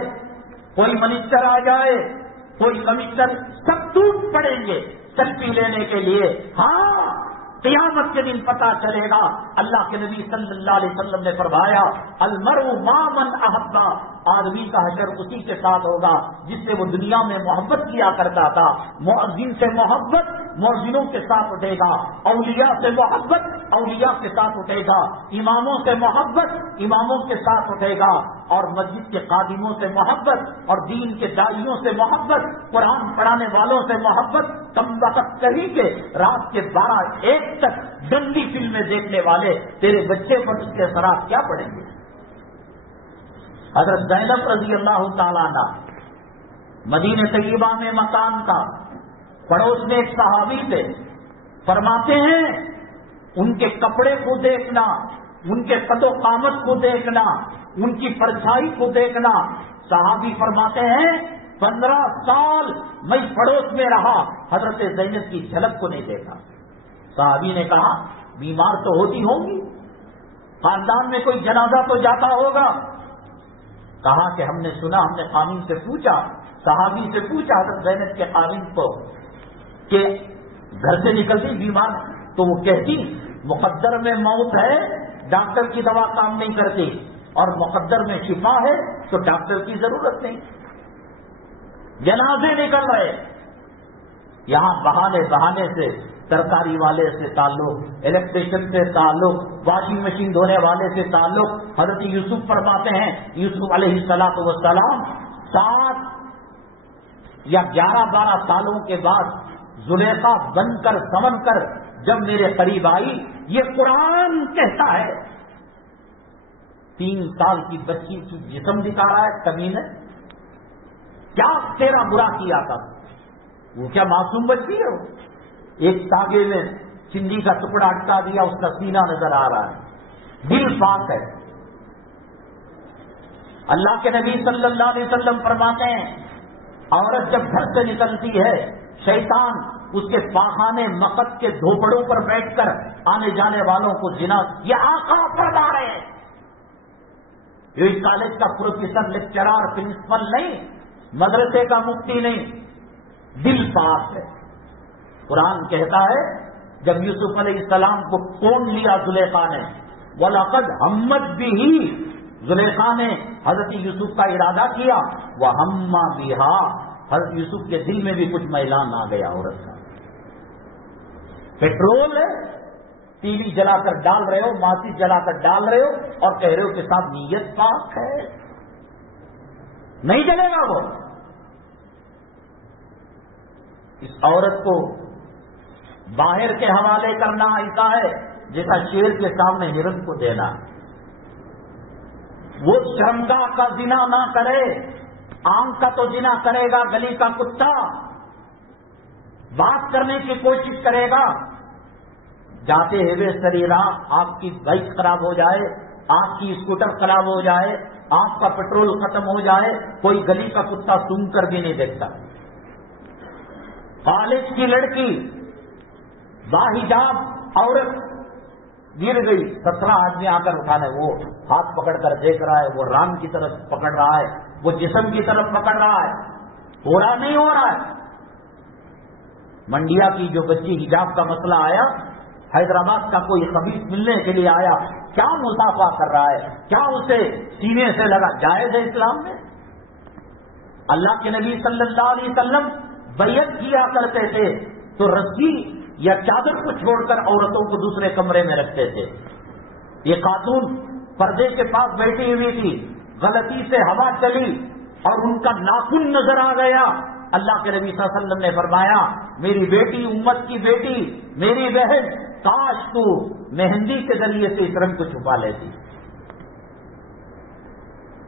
کوئی منسٹر آ جائے، کوئی کمشنر، سب ٹوٹ پڑیں گے سیلفی لینے کے لیے۔ ہاں، قیامت کے دن پتا چلے گا۔ اللہ کے نبی صلی اللہ علیہ وسلم نے فرمایا المرء مع من احبا، آدمی کا حشر اسی کے ساتھ ہوگا جس سے وہ دنیا میں محبت کیا کرتا تھا۔ مؤذن سے محبت مؤذنوں کے ساتھ اٹھے گا، اولیاء سے محبت اولیاء کے ساتھ اٹھے گا، اماموں سے محبت اماموں کے ساتھ اٹھے گا، اور مسجد کے خادموں سے محبت اور دین کے داعیوں سے محبت، قرآن پڑھانے والوں سے محبت۔ کم وقت کہیں کہ رات کے 12-1 تک گندی فلمیں دیکھنے والے تیرے بچے پر اس کے اثرات کیا پڑیں گے؟ حضرت زینب رضی اللہ تعالیٰ عنہ مدینہ طیبہ میں مکان کا، پڑوس میں ایک صحابی تھے، فرماتے ہیں ان کے کپڑے کو دیکھنا، ان کے قد و قامت کو دیکھنا، ان کی پرچھائی کو دیکھنا، صحابی فرماتے ہیں 15 سال میں پڑوس میں رہا، حضرت زینب کی جھلک کو نہیں دیکھا۔ صحابی نے کہا بیمار تو ہوتی ہوں گی، خاندان میں کوئی جنازہ تو جاتا ہوگا۔ کہا کہ ہم نے سنا، ہم نے خامن سے پوچھا، صحابی سے پوچھا حضرت زینب کے خامن کو کہ گھر سے نکلتی بیمار، تو وہ کہتی مقدر میں موت ہے، ڈاکٹر کی دوا کام نہیں کرتی، اور مقدر میں شفا ہے تو ڈاکٹر کی ضرورت نہیں۔ جنازے نکل رہے، یہاں بہانے سے ترکاری والے سے تعلق، الیکٹریشن سے تعلق، واشنگ مشین دھونے والے سے تعلق۔ حضرت یوسف فرماتے ہیں، یوسف علیہ السلام 7 یا 11-12 سالوں کے بعد زلیخا بن کر سمن کر جب میرے قریب آئی، یہ قرآن کہتا ہے 3 سال کی بچی کی جسم دکھا رہا ہے، کمینے کیا تیرا برا کیا تھا؟ وہ کیا معصوم بچی ہے؟ ایک تاگے میں چندی کا ٹکڑا اٹکا دیا، اس کا سینہ نظر آ رہا ہے، دل پاک ہے۔ اللہ کے نبی صلی اللہ علیہ وسلم فرماتے ہیں عورت جب گھر سے نکلتی ہے، شیطان اس کے پاخانے مقد کے دھوپڑوں پر بیٹھ کر آنے جانے والوں کو زنا، یہ آقا فرما رہے ہیں، یہ اس کالج کا پروفیسر، لیکچرار، پرنسپل نہیں، مدرسے کا مفتی نہیں، دل پاک ہے۔ قرآن کہتا ہے جب یوسف علیہ السلام کو کون لیا زلیخا نے، وَلَقَدْ هَمَّتْ بِهِ، زلیخا نے حضرت یوسف کا ارادہ کیا، وَهَمَّ بِهَا، حضرت یوسف کے دل میں بھی کچھ میلان آ گیا عورت کا۔ پیٹرول ہے، ٹی وی جلا کر ڈال رہے ہو، ماچس جلا کر ڈال رہے ہو، اور کہہ رہے ہو کہ صاحب نیت پاک ہے، نہیں جلے گا وہ۔ اس عورت کو باہر کے حوالے کرنا ایسا ہے جیسا شیر کے سامنے ہرن کو دینا۔ وہ شرمگاہ کا زنا نہ کرے، آنکھ کا تو زنا کرے گا، گلی کا کتا بات کرنے کی کوشش کرے گا، جاتے ہوئے سری راہ آپ کی بائک خراب ہو جائے، آپ کی اسکوٹر خراب ہو جائے، آپ کا پیٹرول ختم ہو جائے، کوئی گلی کا کتا سن کر بھی نہیں دیکھتا۔ کالج کی لڑکی باحجاب عورت گر گئی، 17 آدمی آ کر اٹھانے، وہ ہاتھ پکڑ کر دیکھ رہا ہے، وہ ران کی طرف پکڑ رہا ہے، وہ جسم کی طرف پکڑ رہا ہے، ہو رہا نہیں ہو رہا ہے۔ منڈیا کی جو بچی حجاب کا مسئلہ آیا، حیدرآباد کا کوئی خبیث ملنے کے لیے آیا، کیا مصافحہ کر رہا ہے، کیا اسے سینے سے لگا، جائز ہے اسلام میں؟ اللہ کے نبی صلی اللہ علیہ وسلم بیعت کیا کرتے تھے تو رسی یا چادر کو چھوڑ کر عورتوں کو دوسرے کمرے میں رکھتے تھے. یہ خاتون پردے کے پاس بیٹھی ہوئی تھی, غلطی سے ہوا چلی اور ان کا ناخن نظر آ گیا. اللہ کے نبی صلی اللہ علیہ وسلم نے فرمایا, میری بیٹی, امت کی بیٹی, میری بہن, کاش تو مہندی کے ذریعے سے اس رنگ کو چھپا لیتی.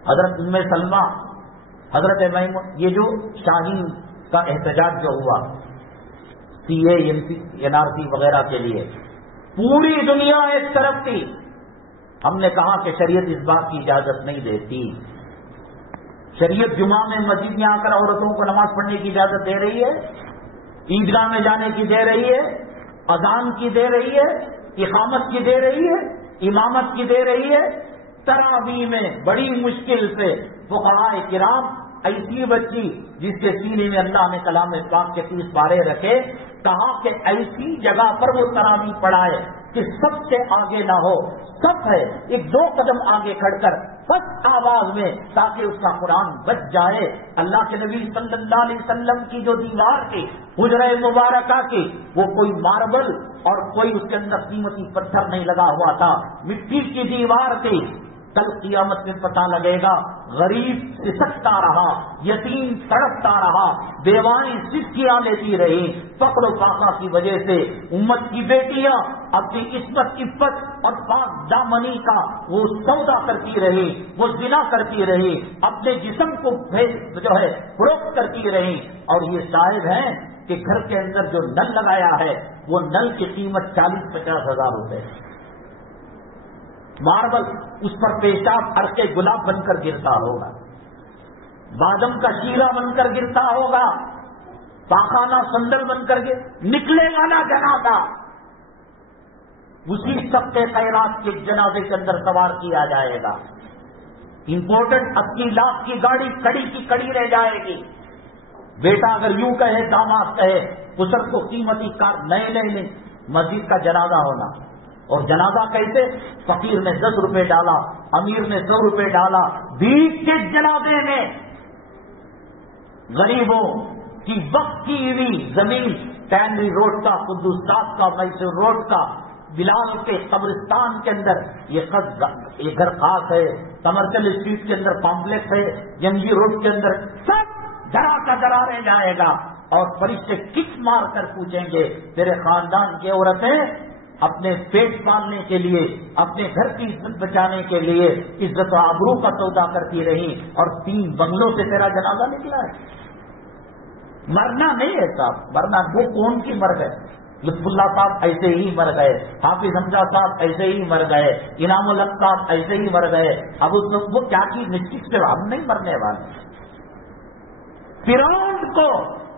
حضرت ام سلمہ, حضرت میمون, یہ جو شاہین کا احتجاج جو ہوا سی اے این آر سی وغیرہ کے لیے, پوری دنیا ایک طرف تھی. ہم نے کہا کہ شریعت اس بات کی اجازت نہیں دیتی. شریعت جمعہ میں مسجد میں آ کر عورتوں کو نماز پڑھنے کی اجازت دے رہی ہے, عیدگاہ میں جانے کی دے رہی ہے, اذان کی دے رہی ہے, اقامت کی دے رہی ہے, امامت کی دے رہی ہے. تراویح میں بڑی مشکل سے فقہاء کرام ایسی بچی جس کے سینے میں اللہ نے کلام پاک کے 30 پارے رکھے, کہا کہ ایسی جگہ پر وہ تراویح پڑھائے کہ سب سے آگے نہ ہو, سب ہے ایک 2 قدم آگے کھڑ کر بس آواز میں, تاکہ اس کا قرآن بچ جائے. اللہ کے نبی صلی اللہ علیہ وسلم کی جو دیوار تھی حجرہ مبارکہ کی, وہ کوئی ماربل اور کوئی اس کے اندر قیمتی پتھر نہیں لگا ہوا تھا, مٹی کی دیوار تھی. کل قیامت میں پتہ لگے گا, غریب سسکتا رہا, یتیم تڑپتا رہا, بیوائیں سسکیاں لیتی رہی. فقر و فاقہ کی وجہ سے امت کی بیٹیاں اپنی عصمت عفت اور پاک دامنی کا وہ سودا کرتی رہی, وہ زنا کرتی رہی, اپنے جسم کو جو ہے فروخت کرتی رہی. اور یہ صاحب ہیں کہ گھر کے اندر جو نل لگایا ہے وہ نل کی قیمت 40-50 ہزار روپے. ماربل, اس پر پیشاب عرق گلاب بن کر گرتا ہوگا, بادم کا شیرہ بن کر گرتا ہوگا, پاخانہ سندل بن کر نکلے والا جنازہ اسی سب خیرات کے جنازے کے اندر سوار کیا جائے گا. امپورٹنٹ 80 لاکھ کی گاڑی کڑی کی کڑی رہ جائے گی. بیٹا اگر یوں کہے, داماد کہے, اسر کو قیمتی کار نئے لیں, مسجد کا جنازہ ہونا. اور جنازہ کیسے؟ فقیر نے 10 روپے ڈالا, امیر نے 100 روپے ڈالا, بھیک کے جنازے میں غریبوں کی وقت کی ہوئی زمین, ٹینری روڈ کا, قدوسات کا, میسور روڈ کا, بلال کے قبرستان کے اندر یہ گھر خاص ہے, کمرشل اسٹریٹ کے اندر کمپلیکس ہے, جنگی روڈ کے اندر, سب ڈرا کا ڈرا رہ جائے گا. اور فرشتے کک مار کر پوچھیں گے, تیرے خاندان کی عورتیں اپنے پیٹ پالنے کے لیے, اپنے گھر کی عزت بچانے کے لیے عزت و آبرو کا سودا کرتی رہی, اور 3 بنگلوں سے تیرا جنازہ نکلا ہے. مرنا نہیں ہے صاحب, مرنا وہ کون کی مر گئے. لطف اللہ صاحب ایسے ہی مر گئے, حافظ حمزہ صاحب ایسے ہی مر گئے, انعام الحق صاحب ایسے ہی مر گئے. اب اس وہ کیا چیز نشچت سے ہم نہیں مرنے والے. فرعون کو,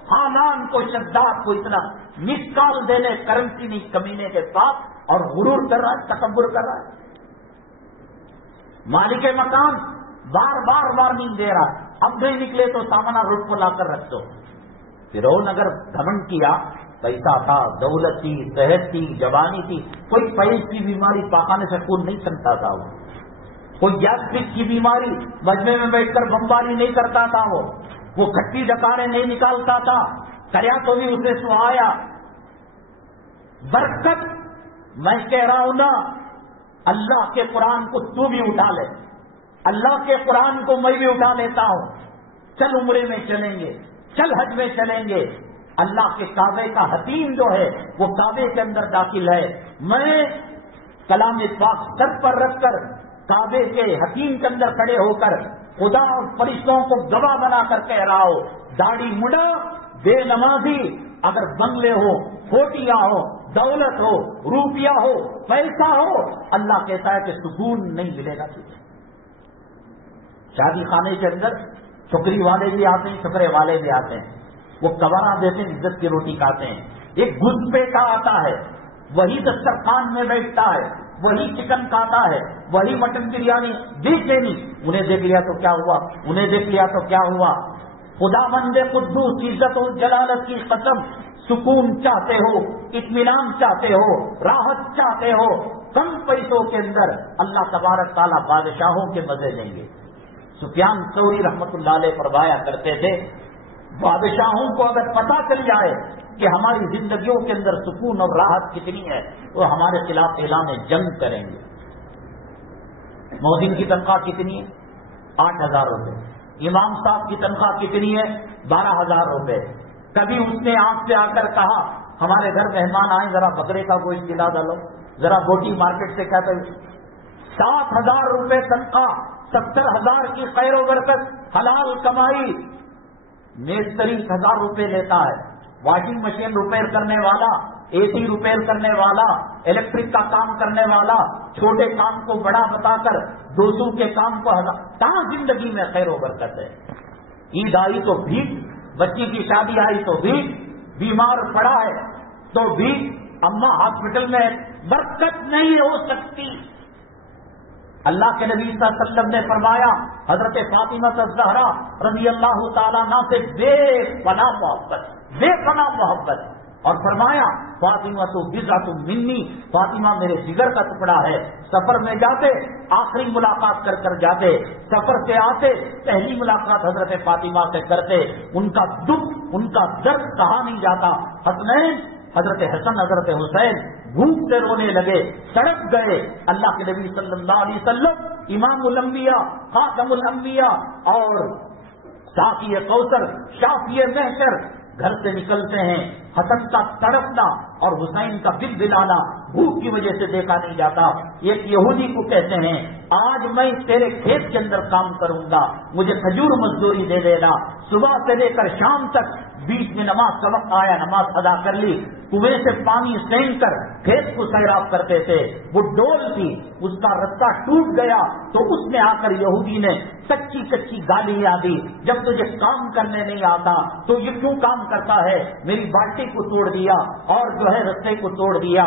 حامان کو, شداد کو اتنا مسکال دینے کرنسی نہیں کمینے کے ساتھ, اور غرور کر رہا ہے, تکبر کر رہا ہے. مالک مکان بار بار وارننگ دے رہا ہے, اب نہیں نکلے تو سامنا روڈ کو لا کر رکھ دو. فرعون اگر گھمنڈ کیا, پیسہ تھا, دولت تھی, صحت تھی, جوانی تھی, کوئی پیس کی بیماری پاخانے سے خون نہیں سنتا تھا, کوئی گیسٹرک کی بیماری مجمے میں بیٹھ کر بمباری نہیں کرتا تھا, وہ کھٹی ڈکاریں نہیں نکالتا تھا, کریا تو بھی اسے سہایا. برکت میں کہہ رہا ہوں نا, اللہ کے قرآن کو تو بھی اٹھا لے, اللہ کے قرآن کو میں بھی اٹھا لیتا ہوں. چل عمرے میں چلیں گے, چل حج میں چلیں گے. اللہ کے کعبے کا حتیم جو ہے وہ کعبے کے اندر داخل ہے. میں کلام پاک سر پر رکھ کر کعبے کے حتیم کے اندر کھڑے ہو کر خدا اور فرشتوں کو گواہ بنا کر کہہ رہا ہو, داڑھی مڈا, بے نمازی, اگر بنگلے ہو, کوٹیاں ہو, دولت ہو, روپیہ ہو, پیسہ ہو, اللہ کہتا ہے کہ سکون نہیں ملے گا تجھے. شادی خانے کے اندر چھکری والے بھی آتے ہیں, چھکرے والے بھی آتے ہیں, وہ کبرا دیتے ہیں, عزت کی روٹی کھاتے ہیں. ایک گھسپیٹا آتا ہے, وہی دسترخوان میں بیٹھتا ہے, وہی چکن کھاتا ہے, وہی مٹن بریانی دیکھے نہیں, انہیں دیکھ لیا تو کیا ہوا, انہیں دیکھ لیا تو کیا ہوا. خدا بندے قدوس عزت و جلالت کی قسم, سکون چاہتے ہو, اطمینان چاہتے ہو, راحت چاہتے ہو, کم پیسوں کے اندر اللہ تبارک تعالیٰ بادشاہوں کے مزے لیں گے. سفیان ثوری رحمت اللہ علیہ فرمایا کرتے تھے, بادشاہوں کو اگر پتہ چل جائے کہ ہماری زندگیوں کے اندر سکون اور راحت کتنی ہے وہ ہمارے خلاف اعلان جنگ کریں گے. مؤذن کی تنخواہ کتنی ہے؟ 8,000 روپے. امام صاحب کی تنخواہ کتنی ہے؟ 12,000 روپے. کبھی اس نے آنکھ سے آ کر کہا ہمارے گھر مہمان آئے ذرا بکرے کا گوشت کھلا ڈالو, ذرا بوٹی مارکیٹ سے کیا کرو. 7,000 روپے تنخواہ, 70,000 کی خیر و برکت, حلال کمائی. میستری 1,000 روپے لیتا ہے, واشنگ مشین ریپیئر کرنے والا, اے سی ریپیئر کرنے والا, الیکٹرک کا کام کرنے والا, چھوٹے کام کو بڑا بتا کر 200 کے کام کو 1000. کہاں زندگی میں خیر و برکت ہے؟ عید آئی تو بھیک, بچی کی شادی آئی تو بھیک, بیمار پڑا ہے تو بھیک, اماں ہاسپٹل میں برکت نہیں ہو سکتی. اللہ کے نبی صلی اللہ علیہ وسلم نے فرمایا حضرت فاطمہ الزہرا رضی اللہ تعالیٰ عنہا سے بے پناہ محبت, بے پناہ محبت, اور فرمایا فاطمہ تو بضعۃ منی, فاطمہ میرے جگر کا ٹکڑا ہے. سفر میں جاتے آخری ملاقات کر کر جاتے, سفر سے آتے پہلی ملاقات حضرت فاطمہ سے کرتے. ان کا دکھ, ان کا درد کہا نہیں جاتا. حسنین, حضرت حسن حضرت حسین بھوک سے رونے لگے, سڑک گئے. اللہ کے نبی صلی اللہ علیہ وسلم امام الانبیاء, خاتم الانبیاء اور ساقی کوثر, شافی محشر, گھر سے نکلتے ہیں. حسن کا تڑپنا اور حسین کا دل دلانا بھوک کی وجہ سے دیکھا نہیں جاتا. ایک یہودی کو کہتے ہیں آج میں تیرے کھیت کے اندر کام کروں گا, مجھے کھجور مزدوری دے دینا. صبح سے لے کر شام تک, بیچ میں نماز کا وقت آیا, نماز ادا کر لی, کنویں سے پانی سینک کر کھیت کو سیراب کرتے تھے. وہ ڈول تھی, اس کا رستہ ٹوٹ گیا تو اس میں آ کر یہودی نے کچی کچی گالیاں دی. جب تجھے کام کرنے نہیں آتا تو یہ کیوں کام کرتا ہے؟ میری بالٹی کو توڑ دیا اور جو ہے رستے کو توڑ دیا.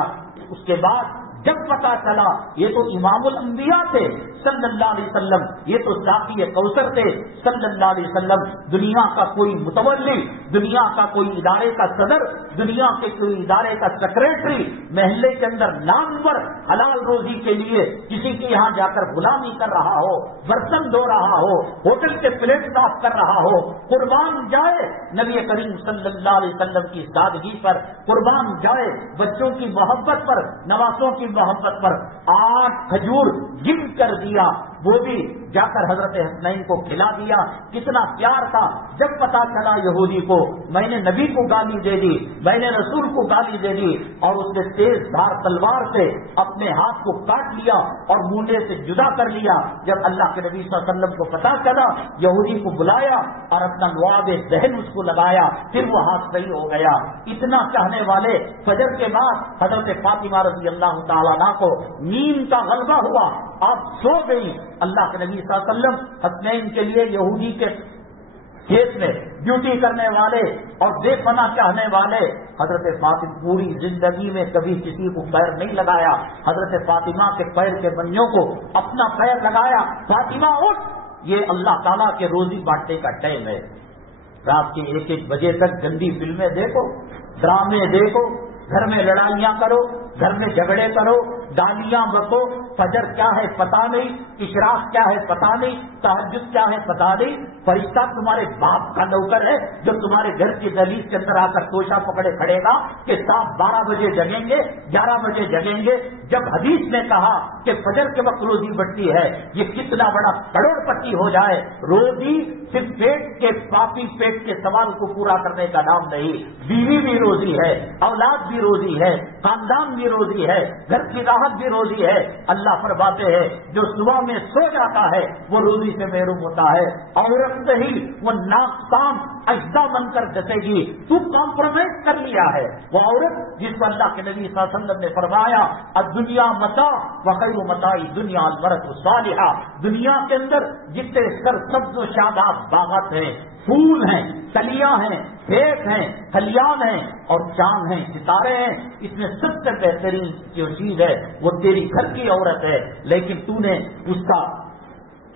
اس کے بعد جب پتا چلا یہ تو امام الانبیاء تھے صلی اللہ علیہ وسلم, یہ تو ساقی کوثر تھے صلی اللہ علیہ وسلم, دنیا کا کوئی متولی, دنیا کا کوئی ادارے کا صدر, دنیا کے کوئی ادارے کا سیکریٹری, محلے کے اندر نامور حلال روزی کے لیے کسی کے یہاں جا کر غلامی کر رہا ہو, برتن دھو رہا ہو, ہوٹل کے پلیٹ صاف کر رہا ہو, قربان جائے نبی کریم صلی اللہ علیہ وسلم کی سادگی پر, قربان جائے بچوں کی محبت پر, نوازوں کی محبت پر. 8 کھجور گن کر دیا, وہ بھی جا کر حضرت حسنین کو کھلا دیا. کتنا پیار تھا. جب پتا چلا یہودی کو میں نے نبی کو گالی دے دی, میں نے رسول کو گالی دے دی, اور اس نے تیز دھار تلوار سے اپنے ہاتھ کو کاٹ لیا اور مونڈے سے جدا کر لیا. جب اللہ کے نبی صلی اللہ علیہ وسلم کو پتا چلا, یہودی کو بلایا اور اپنا لعاب ذہن اس کو لگایا, پھر وہ ہاتھ صحیح ہو گیا. اتنا چاہنے والے فجر کے بعد حضرت فاطمہ رضی اللہ تعالیٰ عنہا کو نیند کا غلبہ ہوا, آپ سو گئی. اللہ کے نبی صلی اللہ علیہ وسلم حسنین کے لیے یہودی کے کھیت میں ڈیوٹی کرنے والے اور بے پناہ چاہنے والے, حضرت فاطمہ پوری زندگی میں کبھی کسی کو پیر نہیں لگایا. حضرت فاطمہ کے پیر کے بنیوں کو اپنا پیر لگایا. فاطمہ اٹھ, یہ اللہ تعالیٰ کے روزی بانٹنے کا ٹائم ہے. رات کے 1-1 بجے تک گندی فلمیں دیکھو, ڈرامے دیکھو, گھر میں لڑائیاں کرو, گھر میں جھگڑے کرو, گالیاں بکو. فجر کیا ہے پتا نہیں, اشراق کیا ہے پتا نہیں, تہجد کیا ہے پتا نہیں. فرشتہ تمہارے باپ کا نوکر ہے جو تمہارے گھر کی دہلیز کے اندر آ کر توشہ پکڑے کھڑے گا کہ صاحب 12 بجے جگیں گے, 11 بجے جگیں گے. جب حدیث نے کہا کہ فجر کے وقت روزی بڑھتی ہے, یہ کتنا بڑا کروڑ پتی ہو جائے. روزی صرف پیٹ کے پاپی پیٹ کے سوال کو پورا کرنے کا نام نہیں, بیوی بھی روزی ہے, اولاد بھی روزی ہے, خاندان بھی روزی ہے, گھر کی راحت بھی روزی ہے. اللہ فرماتے ہیں جو صبح میں سو جاتا ہے وہ روزی سے محروم ہوتا ہے. عورت سے ہی وہ ناکام اجزا بن کر جسے گی. تو کمپرومائز کر لیا ہے. وہ عورت جس پر اللہ کے نبی صلی اللہ علیہ وسلم نے فرمایا الدنیا متاع وخیر متاع الدنیا المرأة الصالحہ, دنیا کے اندر جتنے سرسبز و شاداب باغات ہیں, پھول ہیں, کلیاں ہیں, کھیت ہیں, کھلیان ہیں اور چاند ہیں, ستارے ہیں, اس میں سب سے بہترین جو چیز ہے وہ تیری گھر کی عورت ہے. لیکن تو نے اس کا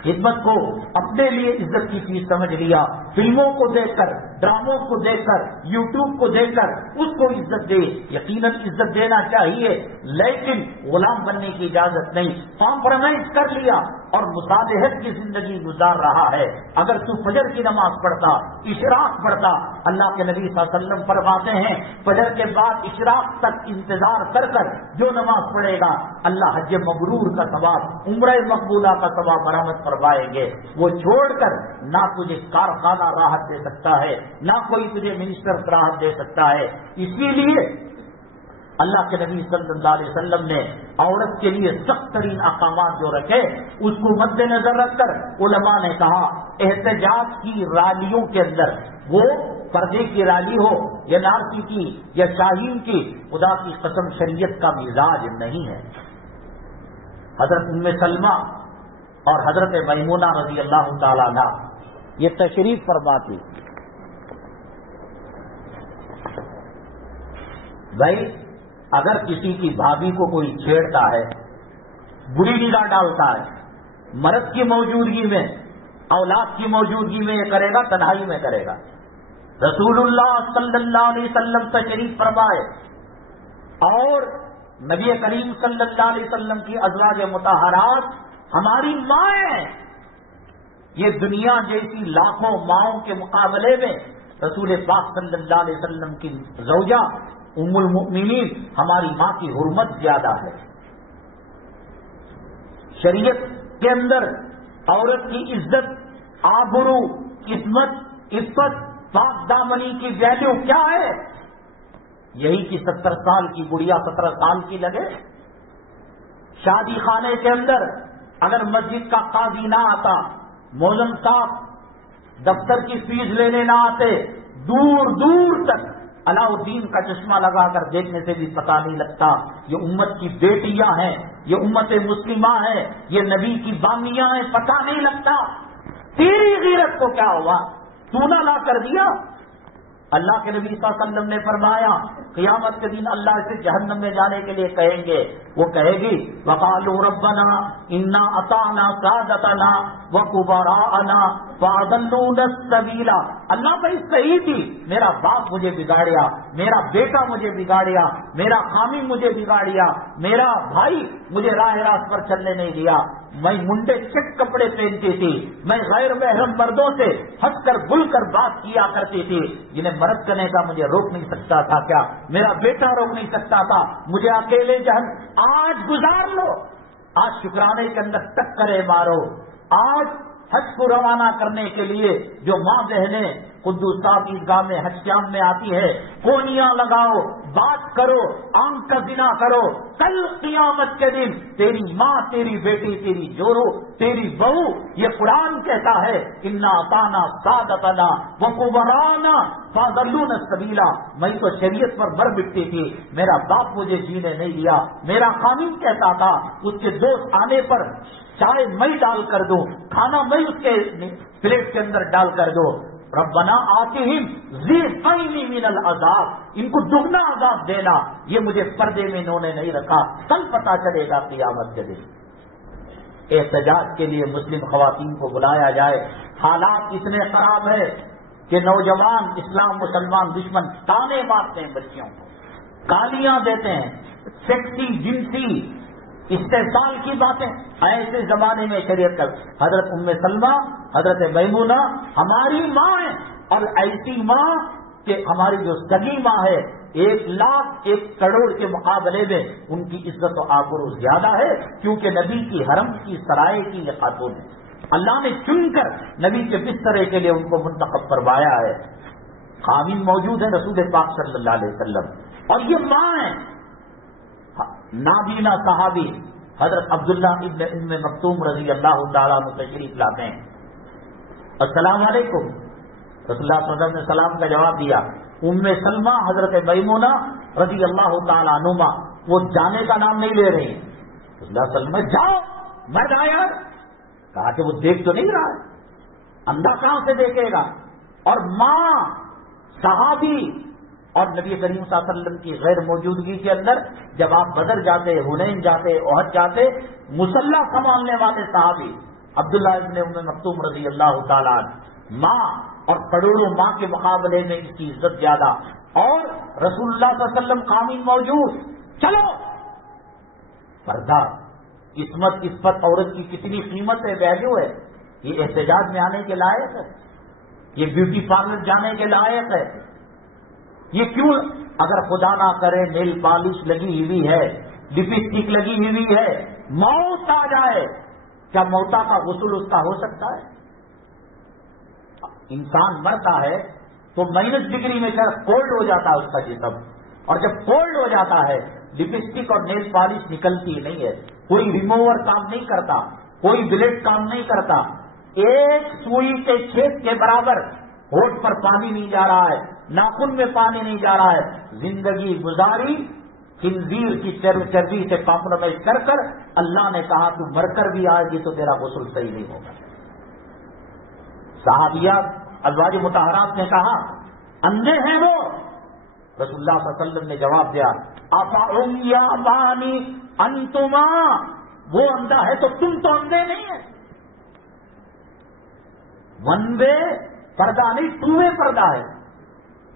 خدمت کو اپنے لیے عزت کی چیز سمجھ لیا. فلموں کو دیکھ کر، ڈراموں کو دیکھ کر، یوٹیوب کو دیکھ کر اس کو عزت دے، یقیناً عزت دینا چاہیے، لیکن غلام بننے کی اجازت نہیں۔ کمپرومائز کر لیا اور مصالحت کی زندگی گزار رہا ہے۔ اگر تو فجر کی نماز پڑھتا، اشراق پڑھتا، اللہ کے نبی صلی اللہ علیہ وسلم فرماتے ہیں فجر کے بعد اشراق تک انتظار کر کر جو نماز پڑھے گا اللہ حج مبرور کا ثواب، عمرہ مقبولہ کا ثواب برآمد فرمائیں گے۔ وہ چھوڑ کر نہ تجھے کارخانہ راحت دے سکتا ہے، نہ کوئی تجھے منسٹر راحت دے سکتا ہے۔ اسی لیے اللہ کے نبی صلی اللہ علیہ وسلم نے عورت کے لیے سخت ترین احکامات جو رکھے اس کو مد نظر رکھ کر علماء نے کہا احتجاج کی رالیوں کے اندر، وہ پردے کی رالی ہو یا نارسی کی یا شاہین کی، خدا کی قسم شریعت کا مزاج نہیں ہے۔ حضرت ام سلمہ اور حضرت میمونہ رضی اللہ تعالیٰ عنہ یہ تشریف فرما تھی۔ بھائی اگر کسی کی بھابھی کو کوئی چھیڑتا ہے، بری نگاہ ڈالتا ہے، مرد کی موجودگی میں، اولاد کی موجودگی میں یہ کرے گا، تنہائی میں کرے گا۔ رسول اللہ صلی اللہ علیہ وسلم تشریف فرمائے اور نبی کریم صلی اللہ علیہ وسلم کی ازواج مطہرات ہماری مائیں، یہ دنیا جیسی لاکھوں ماؤں کے مقابلے میں رسول پاک صلی اللہ علیہ وسلم کی زوجہ ام المؤمنین ہماری ماں کی حرمت زیادہ ہے۔ شریعت کے اندر عورت کی عزت، آبرو، عصمت، عفت، پاک دامنی کی ویلیو کیا ہے؟ یہی کہ 70 سال کی گڑیا 17 سال کی لگے۔ شادی خانے کے اندر اگر مسجد کا قاضی نہ آتا، مولم صاحب دفتر کی فیس لینے نہ آتے، دور دور تک علاء الدین کا چشمہ لگا کر دیکھنے سے بھی پتہ نہیں لگتا یہ امت کی بیٹیاں ہیں، یہ امت مسلمہ ہیں، یہ نبی کی بامیاں ہیں، پتہ نہیں لگتا۔ تیری غیرت کو کیا ہوا؟ تو نہ لا کر دیا۔ اللہ کے نبی صلی اللہ علیہ وسلم نے فرمایا قیامت کے دن اللہ اسے جہنم میں جانے کے لیے کہیں گے، وہ کہے گی وقالوا ربنا انا اطعنا سادتنا وکبراءنا فاضلونا السبیل۔ اللہ بھائی صحیح تھی، میرا باپ مجھے بگاڑیا، میرا بیٹا مجھے بگاڑیا، میرا خامی مجھے بگاڑیا، میرا بھائی مجھے راہ راست پر چلنے نہیں دیا، میں منڈے چٹ کپڑے پہنتی تھی، میں غیر محرم مردوں سے ہنس کر بل کر بات کیا کرتی تھی، جنہیں مرد کرنے کا مجھے روک نہیں سکتا تھا کیا؟ میرا بیٹا روک نہیں سکتا تھا، مجھے اکیلے جہنم آج گزار لو۔ آج شکرانے کے اندر ٹکرے مارو۔ آج حج کو روانہ کرنے کے لیے جو ماں بہنیں قدوس صاحب عیدگاہ میں حج قیام میں آتی ہے، کونیاں لگاؤ، بات کرو، آنکھ کا زنا کرو، کل قیامت کے دن تیری ماں، تیری بیٹی، تیری جورو، تیری بہو، یہ قرآن کہتا ہے انا اطعنا سادتنا وکبراءنا فاضلونا السبیل۔ میں تو شریعت پر بر بٹتی تھی، میرا باپ مجھے جینے نہیں دیا، میرا خامن کہتا تھا اس کے دوست آنے پر چائے میں ڈال کر دوں، کھانا میں اس کے پلیٹ کے اندر ڈال کر دوں۔ ربنا آتہم ضعفین من العذاب، ان کو دگنا عذاب دینا، یہ مجھے پردے میں انہوں نے نہیں رکھا، کل پتہ چلے گا قیامت کے دن۔ احتجاج کے لیے مسلم خواتین کو بلایا جائے، حالات اتنے خراب ہے کہ نوجوان اسلام مسلمان دشمن تانے مارتے ہیں، بچیوں کو گالیاں دیتے ہیں، سیکسی جنسی استحصال کی باتیں۔ ایسے زمانے میں شریعت کا حضرت ام سلمہ، حضرت میمونہ ہماری ماں ہیں، اور ایسی ماں کہ ہماری جو سگی ماں ہے 1,00,000 کروڑ کے مقابلے میں ان کی عزت و آبرو زیادہ ہے، کیونکہ نبی کی حرم کی سرائے کی یہ خاتون ہے، اللہ نے چن کر نبی کے بسترے کے لیے ان کو منتخب فرمایا ہے۔ خامین موجود ہے رسول پاک صلی اللہ علیہ وسلم، اور یہ ماں ہیں۔ نابینا صحابی حضرت عبداللہ ابن ام مکتوم رضی اللہ تعالیٰ عنہ تشریف لاتے ہیں۔ السلام علیکم، رسول اللہ صلی اللہ علیہ وسلم نے سلام کا جواب دیا۔ ام سلمہ حضرت میمونہ رضی اللہ تعالیٰ عنہما وہ جانے کا نام نہیں لے رہی ہیں۔ رسول اللہ صلی اللہ علیہ وسلم جاؤ، میں آیا، کہا کہ وہ دیکھ تو نہیں رہا ہے، اندھا کہاں سے دیکھے گا؟ اور ماں صحابی اور نبی کریم صلی اللہ علیہ وسلم کی غیر موجودگی کے اندر جب آپ بدر جاتے، حنین جاتے، احد جاتے، مسلح سنبھالنے والے صحابی عبداللہ ابن ام مکتوم رضی اللہ تعالیٰ عنہ ماں اور کروڑوں ماں کے مقابلے میں اس کی عزت زیادہ. اور رسول اللہ صلی اللہ علیہ وسلم قائم موجود. چلو پردہ عصمت عفت عورت کی کتنی قیمت ہے, ویلیو ہے. یہ احتجاج میں آنے کے لائق ہے, یہ بیوٹی پارلر جانے کے لائق ہے. یہ کیوں؟ اگر خدا نہ کرے نیل پالش لگی ہوئی ہے, لپسٹک لگی ہوئی ہے, موت آ جائے, کیا موتا کا غسل اس کا ہو سکتا ہے؟ انسان مرتا ہے تو مائنس ڈگری میں کولڈ ہو جاتا ہے اس کا جسم, اور جب کولڈ ہو جاتا ہے لپسٹک اور نیل پالش نکلتی نہیں ہے. کوئی ریموور کام نہیں کرتا, کوئی بلیڈ کام نہیں کرتا. ایک سوئی کے چھید کے برابر ہونٹ پر پانی نہیں جا رہا ہے, ناخن میں پانی نہیں جا رہا ہے. زندگی گزاری خنزیر کی چربی سے کمپرومائز کر کر اللہ نے کہا تو مر کر بھی آئے گی تو تیرا غسل صحیح نہیں ہوگا. صحابیہ ازواج مطہرات نے کہا اندھے ہیں وہ. رسول اللہ صلی اللہ علیہ وسلم نے جواب دیا افعمیابانی انتما, وہ اندھا ہے تو تم تو اندھے نہیں ہیں. ون وے پردہ نہیں, ٹو وے پردہ ہے,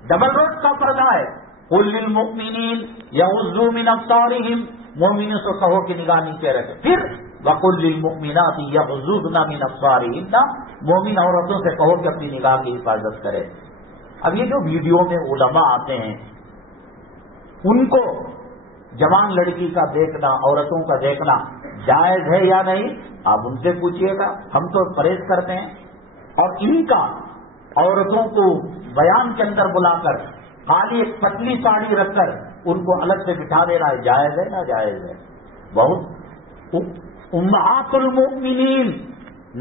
ڈبل روڈ کا پردہ ہے. قل للمؤمنین یغضوا من ابصارہم, مومنوں سے کہو کہ نگاہ نیچے رکھے. پھر وقل للمؤمنات یغضضن من ابصارہن, مومن عورتوں سے کہو کہ اپنی نگاہ کی حفاظت کرے. اب یہ جو ویڈیو میں علماء آتے ہیں ان کو جوان لڑکی کا دیکھنا, عورتوں کا دیکھنا جائز ہے یا نہیں, آپ ان سے پوچھئے گا. ہم تو پرہیز کرتے ہیں. اور ان کا عورتوں کو بیان کے اندر بلا کر خالی ایک پتلی ساڑی رکھ کر ان کو الگ سے بٹھا دینا جائز ہے نا جائز ہے. بہت امہات المؤمنین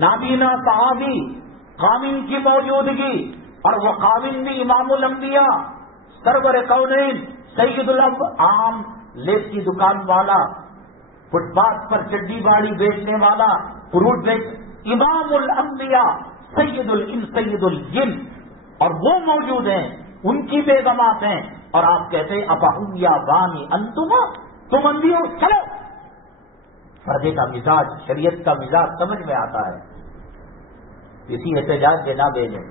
نابینا صحابی قامن کی موجودگی, اور وہ قامن بھی امام الانبیاء سرور کونین سید الاب, عام لیس کی دکان والا, فٹ پاتھ پر چڈی باڑی بیچنے والا, فروٹ بیچ, امام الانبیاء سید الجن, اور وہ موجود ہیں, ان کی بیگمات ہیں. اور آپ کہتے ہیں افہم یا بانی انتما, تم اندھی ہو. چلو پردے کا مزاج, شریعت کا مزاج سمجھ میں آتا ہے. کسی احتجاج کے نہ بھیجیں.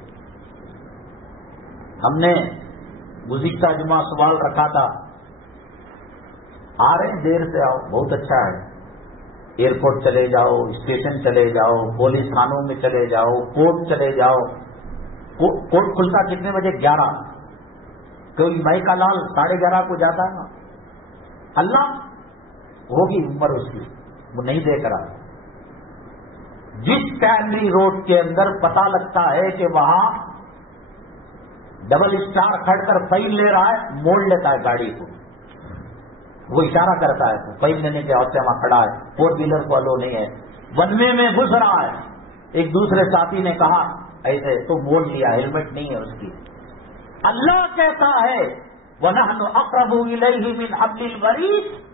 ہم نے گزشتہ جمعہ سوال رکھا تھا, آ رہے ہیں دیر سے آؤ, بہت اچھا ہے. ایئرپورٹ چلے جاؤ, اسٹیشن چلے جاؤ, پولیس تھانوں میں چلے جاؤ, کورٹ چلے جاؤ. کورٹ کھلتا کتنے بجے؟ 11. کوئی مائی کا لال 11:30 کو جاتا ہے نا. اللہ ہوگی عمر اس کی, وہ نہیں دیکھ رہا. جس کیمری روڈ کے اندر پتہ لگتا ہے کہ وہاں ڈبل اسٹار کھڑ کر فائن لے رہا ہے, موڑ لیتا ہے گاڑی کو. وہ اشارہ کرتا ہے فائن لینے کے اور سے وہاں کھڑا ہے, 4 ویلر کو الو نہیں ہے. ون وے میں گھس رہا ہے, ایک دوسرے ساتھی نے کہا ایسے تو موڑ لیا, ہیلمٹ نہیں ہے اس کی. اللہ کہتا ہے وَنَحْنُ أَقْرَبُ إِلَيْهِ مِنْ حَبْلِ الْوَرِيدِ,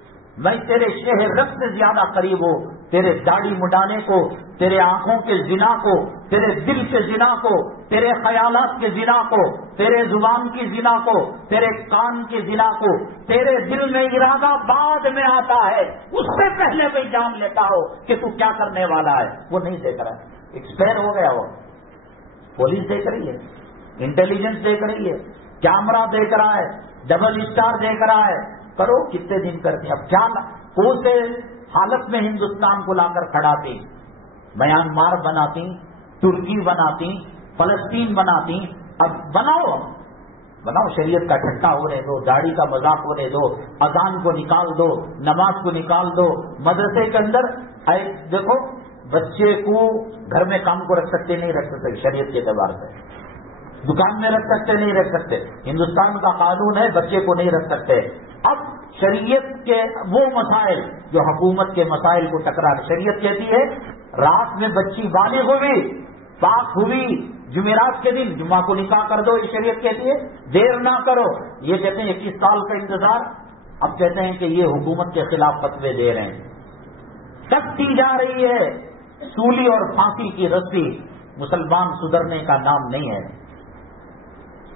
میں تیرے شہر رگ سے زیادہ قریب ہوں. تیرے داڑھی مڈانے کو, تیرے آنکھوں کے زنا کو, تیرے دل کے زنا کو, تیرے خیالات کے زنا کو, تیرے زبان کی زنا کو, تیرے کان کی زنا کو. تیرے دل میں ارادہ بعد میں آتا ہے, اس سے پہلے میں جان لیتا ہو کہ تو کیا کرنے والا ہے. وہ نہیں دیکھ رہا ہے, ایکسپائر ہو گیا. وہ پولیس دیکھ رہی ہے, انٹیلیجنس دیکھ رہی ہے, کیمرہ دیکھ رہا ہے, ڈبل اسٹار دیکھ رہا ہے. کرو کتنے دن کرتے ہیں. اب کیا کون سے حالت میں ہندوستان کو لا کر کھڑاتی, میانمار بناتی, ترکی بناتی, فلسطین بناتی. اب بناؤ شریعت کا ٹھٹا ہونے دو, داڑھی کا مذاق ہونے دو, اذان کو نکال دو, نماز کو نکال دو. مدرسے کے اندر دیکھو بچے کو گھر میں کام کو رکھ سکتے نہیں رکھ سکتے شریعت کے اعتبار سے, دکان میں رکھ سکتے نہیں رکھ سکتے. ہندوستان کا قانون ہے بچے کو نہیں رکھ سکتے. اب شریعت کے وہ مسائل جو حکومت کے مسائل کو ٹکرا, شریعت کہتی ہے رات میں بچی بالغ ہوئی, پاک ہوئی, جمعرات کے دن جمعہ کو نکاح کر دو. یہ شریعت کہتی ہے دیر نہ کرو. یہ کہتے ہیں 21 سال کا انتظار. اب کہتے ہیں کہ یہ حکومت کے خلاف فتوے دے رہے ہیں. کٹتی جا رہی ہے سولی اور پھانسی کی رسی. مسلمان سدھرنے کا نام نہیں ہے.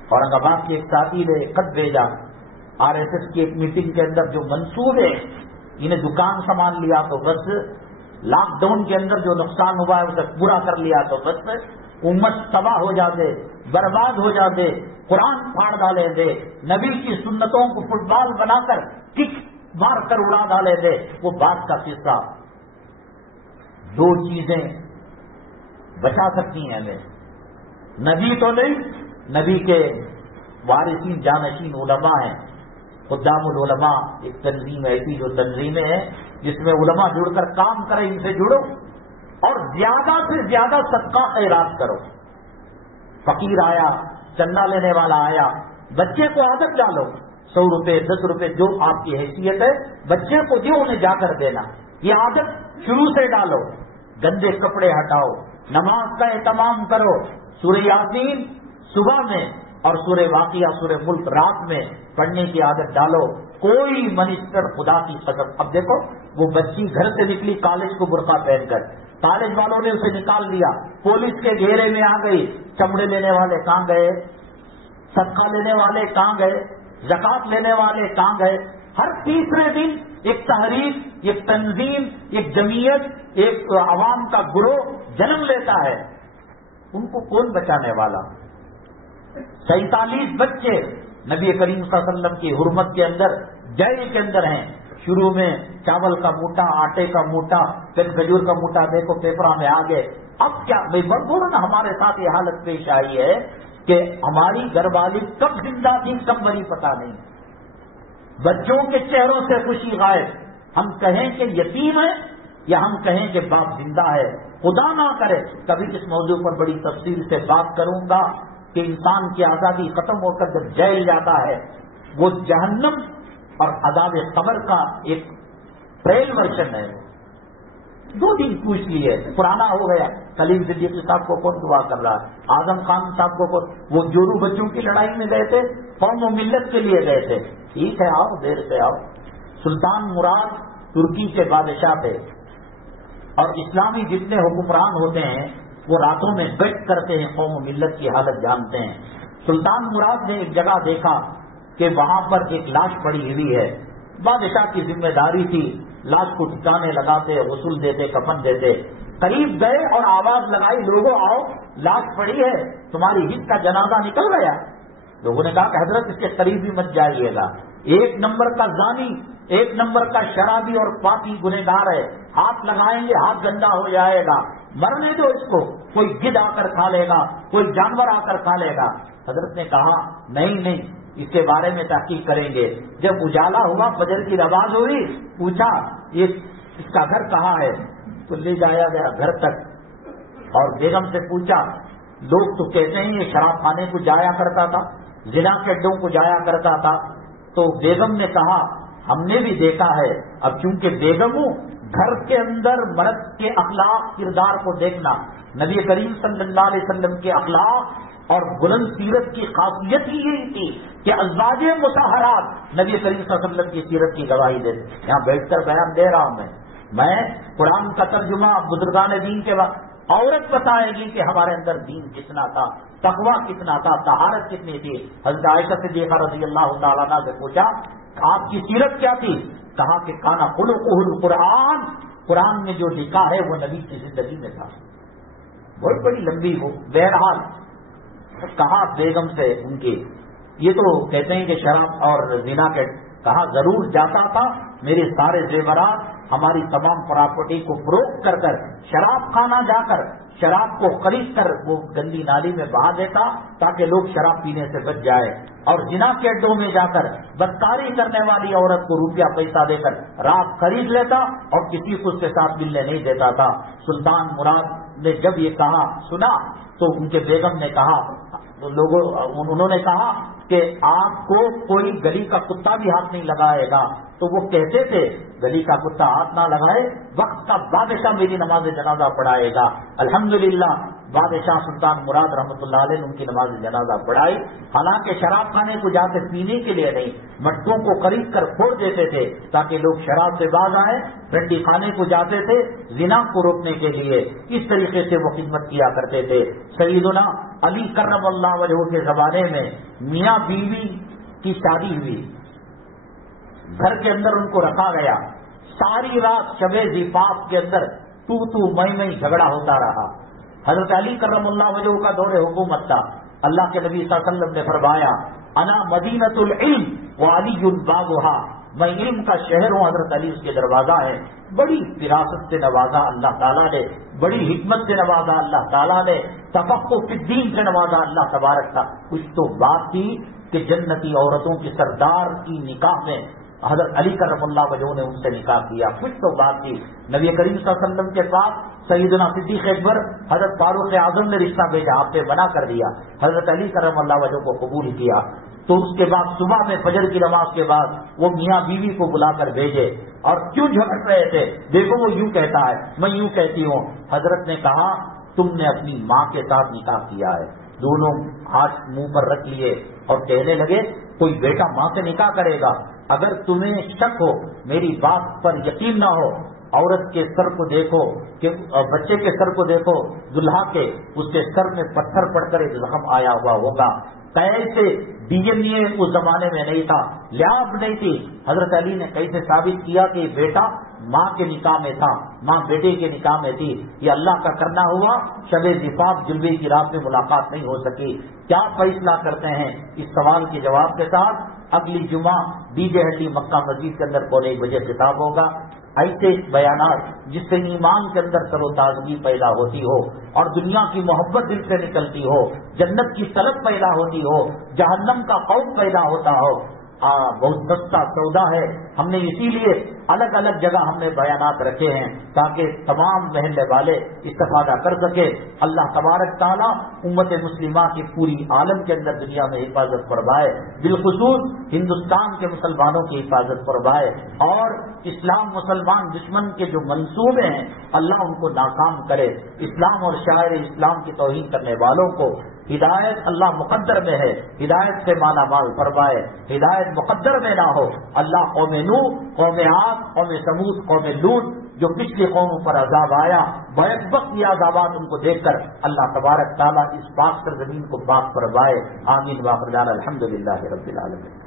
اورنگ آباد کے ایک ساتھی نے خط بھیجا, RSS کی ایک میٹنگ کے اندر جو منصوبے, انہیں دکان سامان لیا تو بس, لاک ڈاؤن کے اندر جو نقصان ہوا ہے اسے پورا کر لیا تو بس, امت تباہ ہو جاتے، برباد ہو جاتے، قرآن پھاڑ ڈالے تھے، نبی کی سنتوں کو فٹ بال بنا کر کک مار کر اڑا ڈالے تھے. وہ بات کا قصہ. دو چیزیں بچا سکتی ہیں ہمیں، نبی تو نہیں، نبی کے وارثین جانشین علماء ہیں. خدام العلماء ایک تنظیم ایسی جو تنظیمیں ہیں جس میں علماء جڑ کر کام کریں، ان سے جڑو اور زیادہ سے زیادہ صدقہ خیرات کرو. فقیر آیا، چندہ لینے والا آیا، بچے کو عادت ڈالو، 100 روپے 10 روپے جو آپ کی حیثیت ہے بچے کو دیو، انہیں جا کر دینا. یہ عادت شروع سے ڈالو. گندے کپڑے ہٹاؤ، نماز کا اہتمام کرو. سورہ یاسین صبح میں اور سورہ واقعہ سورہ ملک رات میں پڑھنے کی عادت ڈالو. کوئی منسٹر خدا کی قسم، اب دیکھو وہ بچی گھر سے نکلی کالج کو برقع پہن کر، کالج والوں نے اسے نکال دیا، پولیس کے گھیرے میں آ گئی. چمڑے لینے والے کہاں گئے؟ صدقہ لینے والے کہاں گئے؟ زکات لینے والے کہاں گئے؟ ہر تیسرے دن ایک تحریک، ایک تنظیم، ایک جمعیت، ایک عوام کا گروہ جنم لیتا ہے. ان کو کون بچانے والا؟ 47 بچے نبی کریم صلی اللہ علیہ وسلم کی حرمت کے اندر جیل کے اندر ہیں. شروع میں چاول کا موٹا، آٹے کا موٹا، پھر کھجور کا موٹا، دیکھو پیپرا میں آ گئے. اب کیا بولو نا، ہمارے ساتھ یہ حالت پیش آئی ہے کہ ہماری گھر والی کب زندہ تھی کب مری پتہ نہیں. بچوں کے چہروں سے خوشی غائب. ہم کہیں کہ یتیم ہے یا ہم کہیں کہ باپ زندہ ہے. خدا نہ کرے کبھی اس موضوع پر بڑی تفصیل سے بات کروں گا کہ انسان کی آزادی ختم ہو کر جب جیل جاتا ہے وہ جہنم اور عذاب قبر کا ایک ٹریل ورژن ہے. 2 دن پوچھ لیے، پرانا ہو گیا. کلیم صدیقی صاحب کو کون دعا کر رہا ہے؟ اعظم خان صاحب کو کون؟ وہ جورو بچوں کی لڑائی میں گئے تھے، قوم و ملت کے لیے گئے تھے. ٹھیک ہے آؤ، دیر سے آؤ. سلطان مراد ترکی کے بادشاہ تھے اور اسلامی جتنے حکمران ہوتے ہیں وہ راتوں میں گشت کرتے ہیں، قوم و ملت کی حالت جانتے ہیں. سلطان مراد نے ایک جگہ دیکھا کہ وہاں پر ایک لاش پڑی ہوئی ہے. بادشاہ کی ذمہ داری تھی لاش کو ٹھکانے لگاتے، غسل دیتے، کفن دیتے. قریب گئے اور آواز لگائی، لوگوں آؤ، لاش پڑی ہے، تمہاری ہت کا جنازہ نکل گیا. لوگوں نے کہا کہ حضرت اس کے قریب بھی مت جائیے گا، 1 نمبر کا زانی، 1 نمبر کا شرابی اور پاپی گنہگار ہے، ہاتھ لگائیں گے ہاتھ گندا ہو جائے گا، مرنے دو اس کو، کوئی گدھ آ کر کھا لے گا، کوئی جانور آ کر کھا لے گا. حضرت نے کہا نہیں اس کے بارے میں تحقیق کریں گے. جب اجالا ہوا، فجر کی نماز ہوئی، پوچھا اس کا گھر کہاں ہے؟ تو لے جایا گیا گھر تک اور بیگم سے پوچھا. لوگ تو کہتے ہیں یہ شراب خانے کو جایا کرتا تھا، زنا کے اڈوں کو جایا کرتا تھا. تو بیگم نے کہا ہم نے بھی دیکھا ہے. اب چونکہ بیگم ہوں، گھر کے اندر مرد کے اخلاق کردار کو دیکھنا. نبی کریم صلی اللہ علیہ وسلم کے اخلاق اور بلند سیرت کی خاصیت ہی یہی تھی کہ ازواج مطہرات نبی کریم صلی اللہ علیہ وسلم کی سیرت کی گواہی دے. یہاں بیٹھ کر بیان دے رہا ہوں میں قرآن کا ترجمہ بزرگان دین کے وقت. عورت بتائے گی کہ ہمارے اندر دین کتنا تھا، تقویٰ کتنا تھا، طہارت کتنی تھی. حضرت عائشہ صدیقہ رضی اللہ تعالیٰ عنہ سے پوچھا آپ کی سیرت کیا تھی؟ کہا کہ کانا خلقہ القرآن، قرآن میں جو لکھا ہے وہ نبی کی زندگی میں تھا. بہت بڑی لمبی ہو. بہرحال کہا بیگم سے ان کی، یہ تو کہتے ہیں کہ شراب اور زنا کے، کہا ضرور جاتا تھا، میرے سارے زیورات، ہماری تمام پراپرٹی کو فروخت کر کر شراب خانہ جا کر شراب کو خرید کر وہ گندی نالی میں بہا دیتا تاکہ لوگ شراب پینے سے بچ جائے، اور زنا کے اڈوں میں جا کر بدکاری کرنے والی عورت کو روپیہ پیسہ دے کر رات خرید لیتا اور کسی کو اس کے ساتھ ملنے نہیں دیتا تھا. سلطان مراد نے جب یہ کہا سنا تو ان کے بیگم نے کہا، انہوں نے کہا کہ آپ کو کوئی گلی کا کتا بھی ہاتھ نہیں لگائے گا. تو وہ کہتے تھے گلی کا کتا ہاتھ نہ لگائے، وقت کا بادشاہ میری نماز جنازہ پڑھائے گا. الحمدللہ بادشاہ سلطان مراد رحمۃ اللہ علیہ نے ان کی نماز جنازہ پڑھائی. حالانکہ شراب خانے کو جا کے پینے کے لیے نہیں، مٹکوں کو خرید کر پھوڑ دیتے تھے تاکہ لوگ شراب سے باز آئیں. ڈنڈی خانے کو جاتے تھے زنا کو روکنے کے لیے. اس طریقے سے وہ خدمت کیا کرتے تھے. سیدنا علی کرم اللہ وجہہ کے زمانے میں میاں بیوی کی شادی ہوئی، گھر کے اندر ان کو رکھا گیا. ساری رات شب زفاف کے اندر تو میں جھگڑا ہوتا رہا. حضرت علی کرم اللہ وجہہ کا دور حکومت تھا. اللہ کے نبی صلی اللہ علیہ وسلم نے فرمایا انا مدینۃ العلم وعلی بابها، میں علم کا شہر ہوں، حضرت علی اس کے دروازہ ہے. بڑی فراست سے نوازا اللہ تعالیٰ نے، بڑی حکمت سے نوازا اللہ تعالیٰ نے، تفقہ فی الدین سے نوازا اللہ تبارک کا. کچھ تو بات تھی کہ جنتی عورتوں کی سردار کی نکاح میں حضرت علی کرم اللہ وجہہ نے ان سے نکاح کیا. کچھ تو بات تھی. نبی کریم صلی اللہ علیہ وسلم کے پاس سیدنا صدیق اکبر حضرت فاروق اعظم نے رشتہ بھیجا، آپ نے منع کر دیا. حضرت علی کرم اللہ وجہہ کو قبول کیا. تو اس کے بعد صبح میں فجر کی نماز کے بعد وہ میاں بیوی کو بلا کر بھیجے. اور کیوں جھگڑ رہے تھے؟ دیکھو وہ یوں کہتا ہے، میں یوں کہتی ہوں. حضرت نے کہا تم نے اپنی ماں کے ساتھ نکاح کیا ہے. دونوں ہاتھ منہ پر رکھ لیے اور کہنے لگے کوئی بیٹا ماں سے نکاح کرے گا؟ اگر تمہیں شک ہو، میری بات پر یقین نہ ہو، عورت کے سر کو دیکھو کہ بچے کے سر کو دیکھو، دلہا کے اس کے سر میں پتھر پڑ کر ایک زخم آیا ہوا ہوگا. کیسے DNA اس زمانے میں نہیں تھا، لیاب نہیں تھی. حضرت علی نے کیسے ثابت کیا کہ بیٹا ماں کے نکاح میں تھا، ماں بیٹے کے نکاح میں تھی. یہ اللہ کا کرنا ہوا. شب زفاف جلوے کی رات میں ملاقات نہیں ہو سکی. کیا فیصلہ کرتے ہیں؟ اس سوال کے جواب کے ساتھ اگلی جمعہ DJ ہڈی مکہ مسجد کے اندر 1:15 بجے خطاب ہوگا. ایسے بیانات جس سے ایمان کے اندر تر و تازگی پیدا ہوتی ہو اور دنیا کی محبت دل سے نکلتی ہو، جنت کی طلب پیدا ہوتی ہو، جہنم کا خوف پیدا ہوتا ہو. بہت سستا سودا ہے. ہم نے اسی لیے الگ الگ جگہ ہم نے بیانات رکھے ہیں تاکہ تمام محلے والے استفادہ کر سکے. اللہ تبارک تعالیٰ امت مسلمہ کی پوری عالم کے اندر دنیا میں حفاظت فرمائے، بالخصوص ہندوستان کے مسلمانوں کی حفاظت فرمائے، اور اسلام مسلمان دشمن کے جو منصوبے ہیں اللہ ان کو ناکام کرے. اسلام اور شاعر اسلام کی توہین کرنے والوں کو ہدایت اللہ مقدر میں ہے، ہدایت سے مالا مال فرمائے. ہدایت مقدر میں نہ ہو اللہ قوم نوح، قوم عاد، قوم ثمود، قوم لوط جو پچھلی قوموں پر عذاب آیا، بیک وقت یہ عذابات ان کو دیکھ کر اللہ تبارک تعالیٰ اس پاک کر زمین کو پاک فرمائے. آمین. واخر دعوانا الحمدللہ رب العالمین.